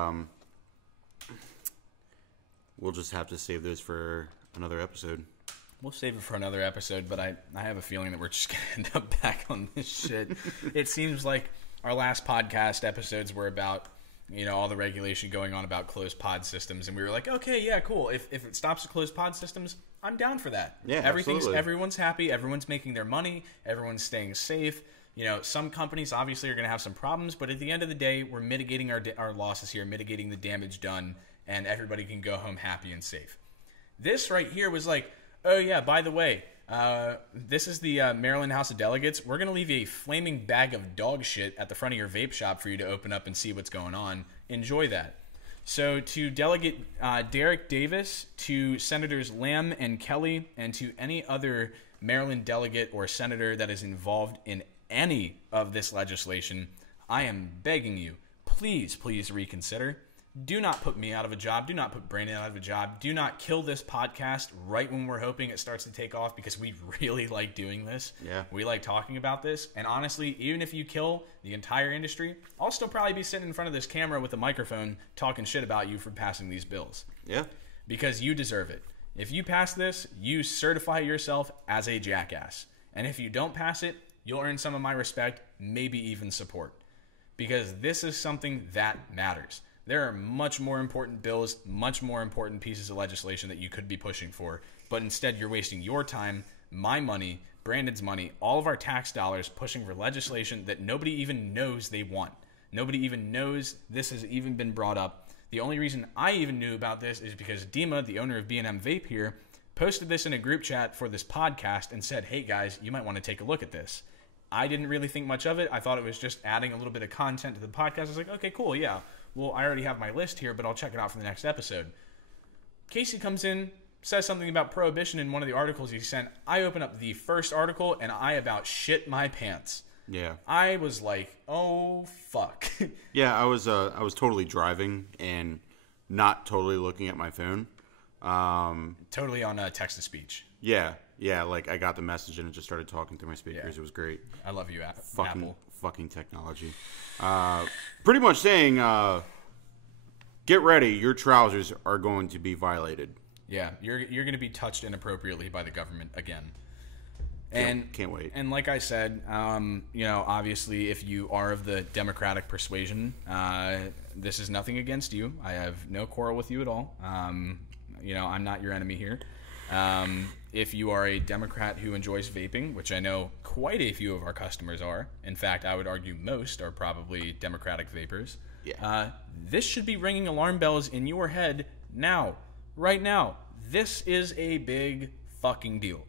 we'll just have to save those for another episode. We'll save it for another episode, but I have a feeling that we're just going to end up back on this shit. It seems like our last podcast episodes were about, you know, all the regulation going on about closed pod systems, and we were like, okay, yeah, cool. If it stops the closed pod systems, I'm down for that. Yeah, absolutely. Everyone's happy. Everyone's making their money. Everyone's staying safe. You know, some companies obviously are going to have some problems, but at the end of the day, we're mitigating our losses here, mitigating the damage done, and everybody can go home happy and safe. This right here was like, oh yeah, by the way, this is the Maryland House of Delegates. We're going to leave you a flaming bag of dog shit at the front of your vape shop for you to open up and see what's going on. Enjoy that. So to Delegate Derek Davis, to Senators Lamb and Kelly, and to any other Maryland delegate or senator that is involved in any of this legislation, I am begging you, please reconsider. Do not put me out of a job. Do not put Brandon out of a job. Do not kill this podcast right when we're hoping it starts to take off, because we really like doing this. Yeah. We like talking about this. And honestly, even if you kill the entire industry, I'll still probably be sitting in front of this camera with a microphone talking shit about you for passing these bills. Yeah. Because you deserve it. If you pass this, you certify yourself as a jackass. And if you don't pass it, you'll earn some of my respect, maybe even support. Because this is something that matters. There are much more important bills, much more important pieces of legislation that you could be pushing for, but instead you're wasting your time, my money, Brandon's money, all of our tax dollars pushing for legislation that nobody even knows they want. Nobody even knows this has even been brought up. The only reason I even knew about this is because Dima, the owner of B&M Vape here, posted this in a group chat for this podcast and said, hey guys, you might want to take a look at this. I didn't really think much of it. I thought it was just adding a little bit of content to the podcast. I was like, okay, cool, yeah. Well, I already have my list here, but I'll check it out for the next episode. Casey comes in, says something about prohibition in one of the articles he sent. I open up the first article, and I about shit my pants. Yeah. I was like, oh, fuck. Yeah, I was totally driving and not totally looking at my phone. Totally on text-to-speech. Yeah, like I got the message and it just started talking through my speakers. Yeah. It was great. I love you, Apple. Fucking technology. Pretty much saying, get ready, your trousers are going to be violated. Yeah, you're going to be touched inappropriately by the government again. Can't wait. And like I said, you know, obviously, if you are of the Democratic persuasion, this is nothing against you. I have no quarrel with you at all. You know, I'm not your enemy here. If you are a Democrat who enjoys vaping, which I know quite a few of our customers are, in fact, I would argue most are probably Democratic vapors, this should be ringing alarm bells in your head now, right now. This is a big fucking deal.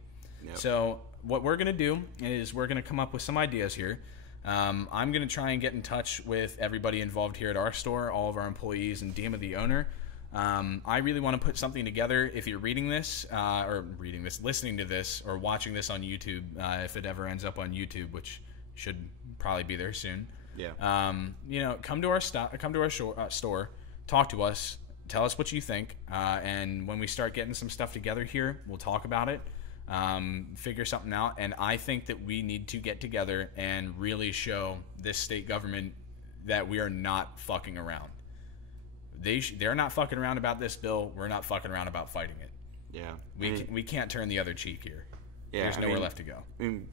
Yep. So what we're going to do is we're going to come up with some ideas here. I'm going to try and get in touch with everybody involved here at our store, all of our employees, and Dima, the owner. I really want to put something together. If you're listening to this, or watching this on YouTube, if it ever ends up on YouTube, which should probably be there soon. Yeah. You know, come to our store, talk to us, tell us what you think, and when we start getting some stuff together here, we'll talk about it. figure something out. And I think that we need to get together and really show this state government that we are not fucking around. They're not fucking around about this bill. We're not fucking around about fighting it. Yeah. We can't turn the other cheek here. Yeah, There's nowhere left to go. I mean,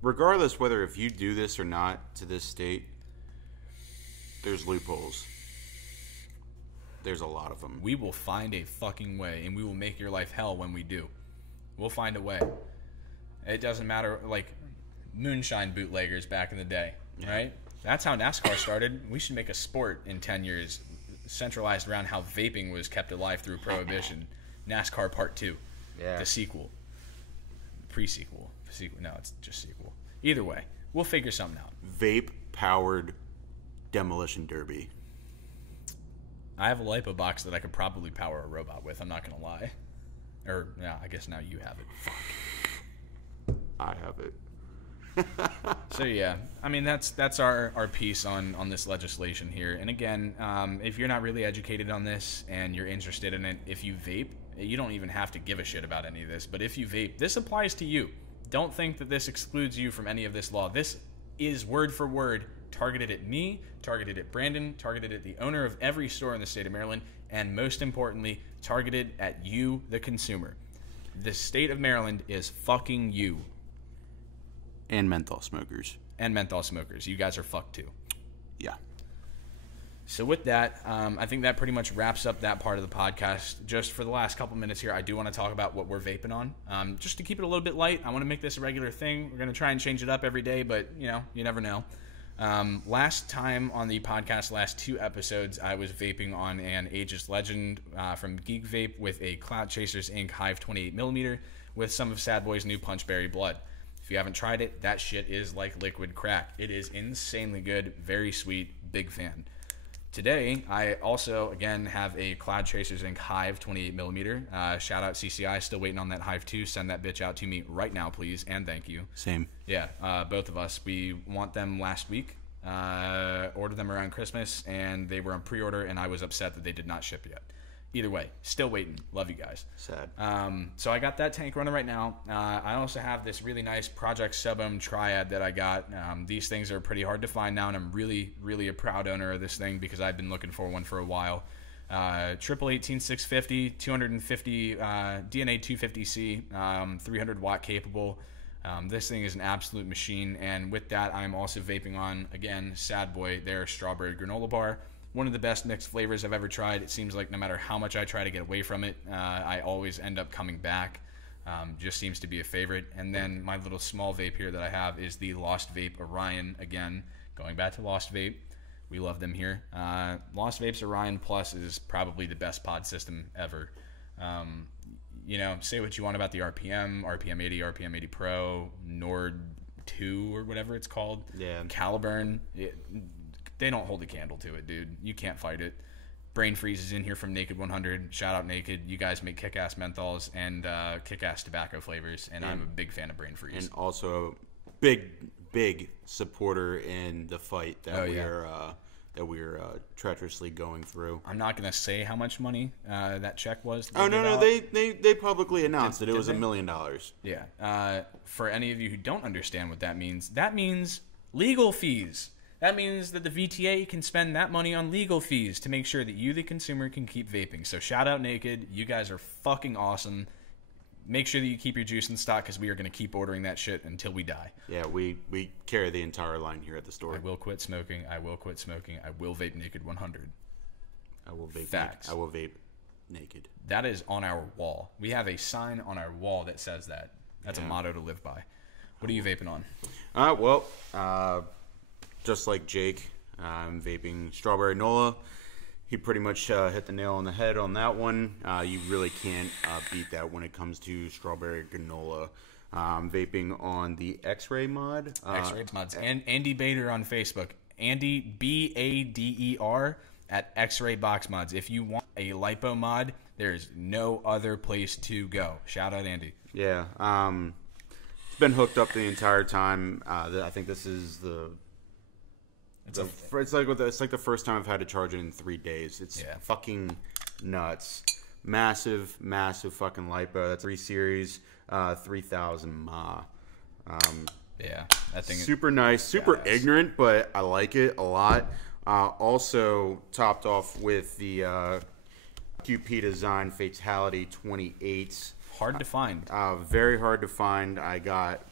regardless whether if you do this or not to this state, there's loopholes. There's a lot of them. We will find a fucking way, and we will make your life hell when we do. We'll find a way. It doesn't matter, like moonshine bootleggers back in the day, right? That's how NASCAR started. We should make a sport in 10 years centralized around how vaping was kept alive through Prohibition. NASCAR Part 2. Yeah. The sequel. Pre-sequel. No, it's just sequel. Either way, we'll figure something out. Vape-powered demolition derby. I have a lipo box that I could probably power a robot with. I'm not going to lie. Or, yeah, I guess now you have it. Fuck. I have it. So yeah, I mean that's our piece on this legislation here. And again, if you're not really educated on this and you're interested in it, if you vape, you don't even have to give a shit about any of this. But if you vape, this applies to you. Don't think that this excludes you from any of this law. This is word for word targeted at me, targeted at Brandon, targeted at the owner of every store in the state of Maryland, and most importantly, targeted at you, the consumer. The state of Maryland is fucking you. And menthol smokers. And menthol smokers. You guys are fucked too. Yeah. So with that, I think that pretty much wraps up that part of the podcast. Just for the last couple minutes here, I do want to talk about what we're vaping on. Just to keep it a little bit light, I want to make this a regular thing. We're going to try and change it up every day, but, you know, you never know. Last time on the podcast, last 2 episodes, I was vaping on an Aegis Legend from Geek Vape with a Cloud Chasers Inc. Hive 28mm with some of Sad Boy's new Punchberry Blood. If you haven't tried it, that shit is like liquid crack. It is insanely good, very sweet, big fan. Today, I also, again, have a Cloud Chasers Inc. Hive 28mm. Shout out CCI, still waiting on that Hive 2. Send that bitch out to me right now, please, and thank you. Same. Yeah, both of us. We want them last week. Ordered them around Christmas, and they were on pre-order, and I was upset that they did not ship yet. Either way, still waiting. Love you guys. Sad. So I got that tank running right now. I also have this really nice Project Sub-Ohm Triad that I got. These things are pretty hard to find now, and I'm really, really a proud owner of this thing because I've been looking for one for a while. Triple 18650, 250 DNA 250C, 300 watt capable. This thing is an absolute machine, and with that, I'm also vaping on, again, Sad Boy, their strawberry granola bar. One of the best mixed flavors I've ever tried. It seems like no matter how much I try to get away from it, I always end up coming back. Just seems to be a favorite. And then my little small vape here that I have is the Lost Vape Orion. Again, going back to Lost Vape, we love them here. Lost Vape's Orion Plus is probably the best pod system ever. You know, say what you want about the RPM 80, RPM 80 Pro, Nord 2 or whatever it's called. Yeah. Caliburn. They don't hold a candle to it, dude. You can't fight it. Brain Freeze is in here from Naked 100. Shout out Naked. You guys make kick-ass menthols and kick-ass tobacco flavors, and I'm a big fan of Brain Freeze. And also a big supporter in the fight that we're treacherously going through. I'm not going to say how much money that check was. Oh, no. They publicly announced that it was $1 million. Yeah. For any of you who don't understand what that means legal fees. That means that the VTA can spend that money on legal fees to make sure that you, the consumer, can keep vaping. So shout out Naked. You guys are fucking awesome. Make sure that you keep your juice in stock because we are going to keep ordering that shit until we die. Yeah, we carry the entire line here at the store. I will quit smoking. I will quit smoking. I will vape Naked 100. I will vape. Facts. I will vape Naked. That is on our wall. We have a sign on our wall that says that. That's a motto to live by. What are you vaping on? Just like Jake, I'm vaping Strawberry Nola. He pretty much hit the nail on the head on that one. You really can't beat that when it comes to Strawberry Granola. Vaping on the X-Ray mod. X-Ray mods. And Andy Bader on Facebook. Andy, Bader, at X-Ray Box Mods. If you want a lipo mod, there's no other place to go. Shout out Andy. Yeah. It's been hooked up the entire time. I think this is it's like the first time I've had to charge it in 3 days. It's fucking nuts. Massive fucking lipo. That's 3 series. 3000 mAh. Yeah, that thing. Super nice, super ignorant, but I like it a lot. Also topped off with the QP Design Fatality 28s. Hard to find. Very hard to find. I got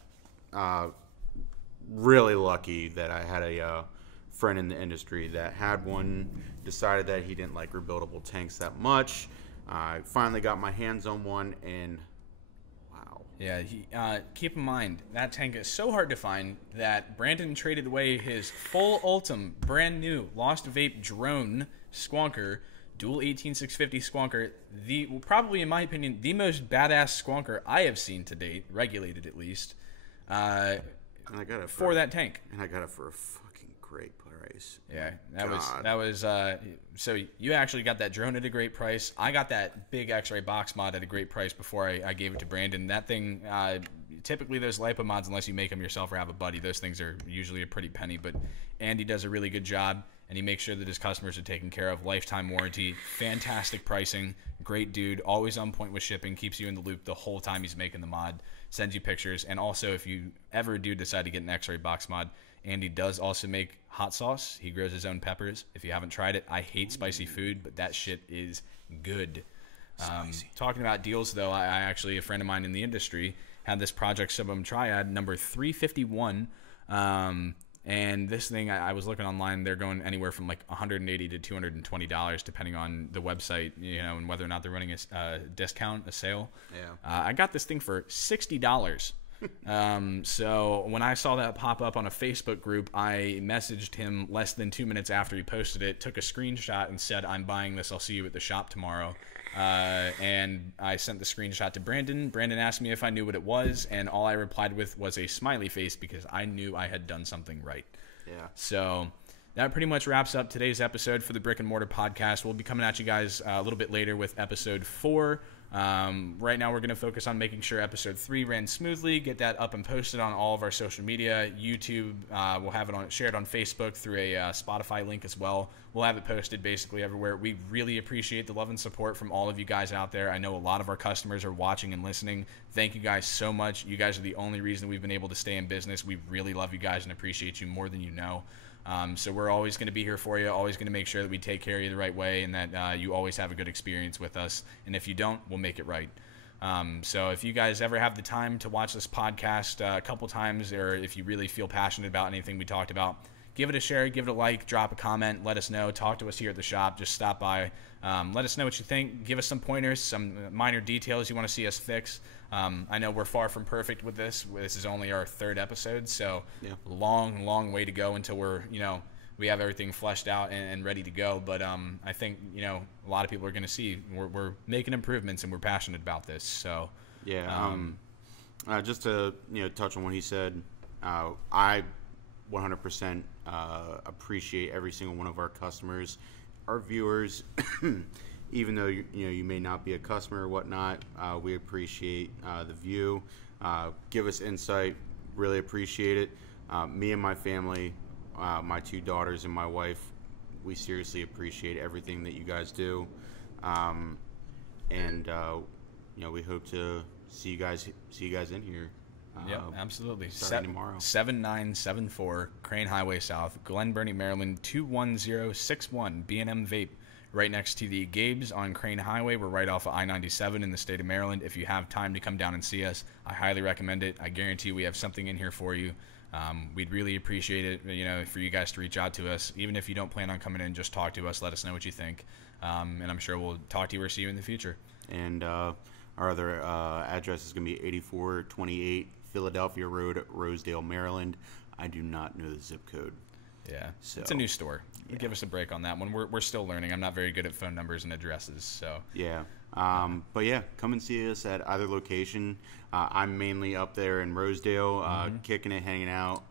really lucky that I had a friend in the industry that had one, decided that he didn't like rebuildable tanks that much. I finally got my hands on one, and wow. Yeah, keep in mind, that tank is so hard to find that Brandon traded away his full Ultim, brand new, Lost Vape drone Squonker, dual 18650 Squonker, probably, in my opinion, the most badass Squonker I have seen to date, regulated at least, and I got it for that tank. And I got it for a fucking great price. Yeah, that was so you actually got that drone at a great price. I got that big X-ray box mod at a great price before I gave it to Brandon. That thing, typically those lipo mods, unless you make them yourself or have a buddy, those things are usually a pretty penny, but Andy does a really good job, and he makes sure that his customers are taken care of. Lifetime warranty, fantastic pricing, great dude, always on point with shipping, keeps you in the loop the whole time he's making the mod, sends you pictures, and also if you ever do decide to get an X-ray box mod, Andy does also make hot sauce. He grows his own peppers. If you haven't tried it, I hate spicy food, but that shit is good. Talking about deals, though, I actually, a friend of mine in the industry, had this Project Sublime Triad number 351. And this thing, I was looking online, they're going anywhere from like $180 to $220, depending on the website, and whether or not they're running a discount, a sale. Yeah. I got this thing for $60. So when I saw that pop up on a Facebook group, I messaged him less than 2 minutes after he posted it, took a screenshot and said, "I'm buying this. I'll see you at the shop tomorrow." And I sent the screenshot to Brandon. Brandon asked me if I knew what it was, and all I replied with was a smiley face because I knew I had done something right. Yeah. So that pretty much wraps up today's episode for the Brick and Mortar Podcast. We'll be coming at you guys a little bit later with episode 4. Right now we're going to focus on making sure episode 3 ran smoothly, get that up and posted on all of our social media. YouTube, we'll have it shared on Facebook through a Spotify link as well. We'll have it posted basically everywhere. We really appreciate the love and support from all of you guys out there. I know a lot of our customers are watching and listening. Thank you guys so much. You guys are the only reason we've been able to stay in business. We really love you guys and appreciate you more than you know. So we're always going to be here for you, always going to make sure that we take care of you the right way and that you always have a good experience with us. And if you don't, we'll make it right. So if you guys ever have the time to watch this podcast a couple times, or if you really feel passionate about anything we talked about, give it a share, give it a like, drop a comment, let us know, talk to us here at the shop, just stop by, let us know what you think, give us some pointers, some minor details you want to see us fix. I know we're far from perfect with this. This is only our 3rd episode, so long way to go until we have everything fleshed out and ready to go. But I think a lot of people are going to see we're making improvements and we're passionate about this. So just to touch on what he said, I 100% appreciate every single one of our customers, our viewers. Even though you may not be a customer or whatnot, we appreciate the view. Give us insight, really appreciate it. Me and my family, my 2 daughters and my wife, we seriously appreciate everything that you guys do. We hope to see you guys in here. Yep, absolutely. Starting tomorrow. 7974 Crane Highway South, Glen Burnie, Maryland 21061. B&M Vape, right next to the Gabe's on Crane Highway. We're right off of I-97 in the state of Maryland. If you have time to come down and see us, I highly recommend it. I guarantee we have something in here for you. We'd really appreciate it, for you guys to reach out to us. Even if you don't plan on coming in, just talk to us. Let us know what you think. And I'm sure we'll talk to you or see you in the future. And our other address is going to be 8428 Philadelphia Road, Rosedale, Maryland. I do not know the zip code. Yeah, so, it's a new store. Yeah. Give us a break on that one. We're still learning. I'm not very good at phone numbers and addresses. So yeah, but yeah, come and see us at either location. I'm mainly up there in Rosedale, kicking it, hanging out.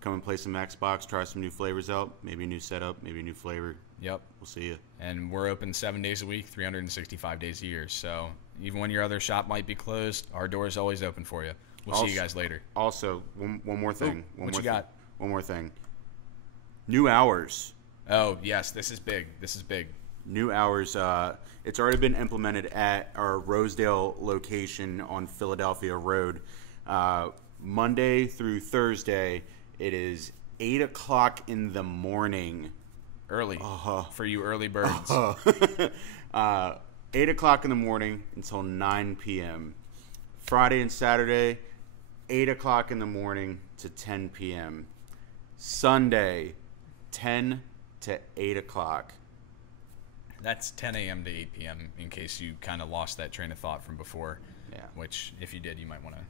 Come and play some Xbox, try some new flavors out. Maybe a new setup, maybe a new flavor. Yep, we'll see you. And we're open 7 days a week, 365 days a year. So even when your other shop might be closed, our door is always open for you. We'll see you guys later. Also, one more thing. What you got? One more thing. New hours. Oh, yes. This is big. New hours. It's already been implemented at our Rosedale location on Philadelphia Road. Monday through Thursday, it is 8 o'clock in the morning. Early for you early birds. 8 o'clock in the morning until 9 p.m. Friday and Saturday, 8 o'clock in the morning to 10 p.m. Sunday, 10 to 8 o'clock. That's 10 a.m. to 8 p.m. in case you kind of lost that train of thought from before. Yeah. Which, if you did, you might want to.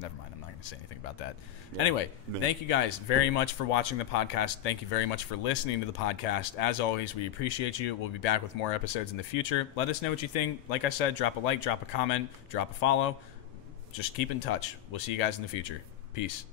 Never mind. I'm not going to say anything about that. Yeah. Anyway, thank you guys very much for watching the podcast. Thank you very much for listening to the podcast. As always, we appreciate you. We'll be back with more episodes in the future. Let us know what you think. Like I said, drop a like, drop a comment, drop a follow. Just keep in touch. We'll see you guys in the future. Peace.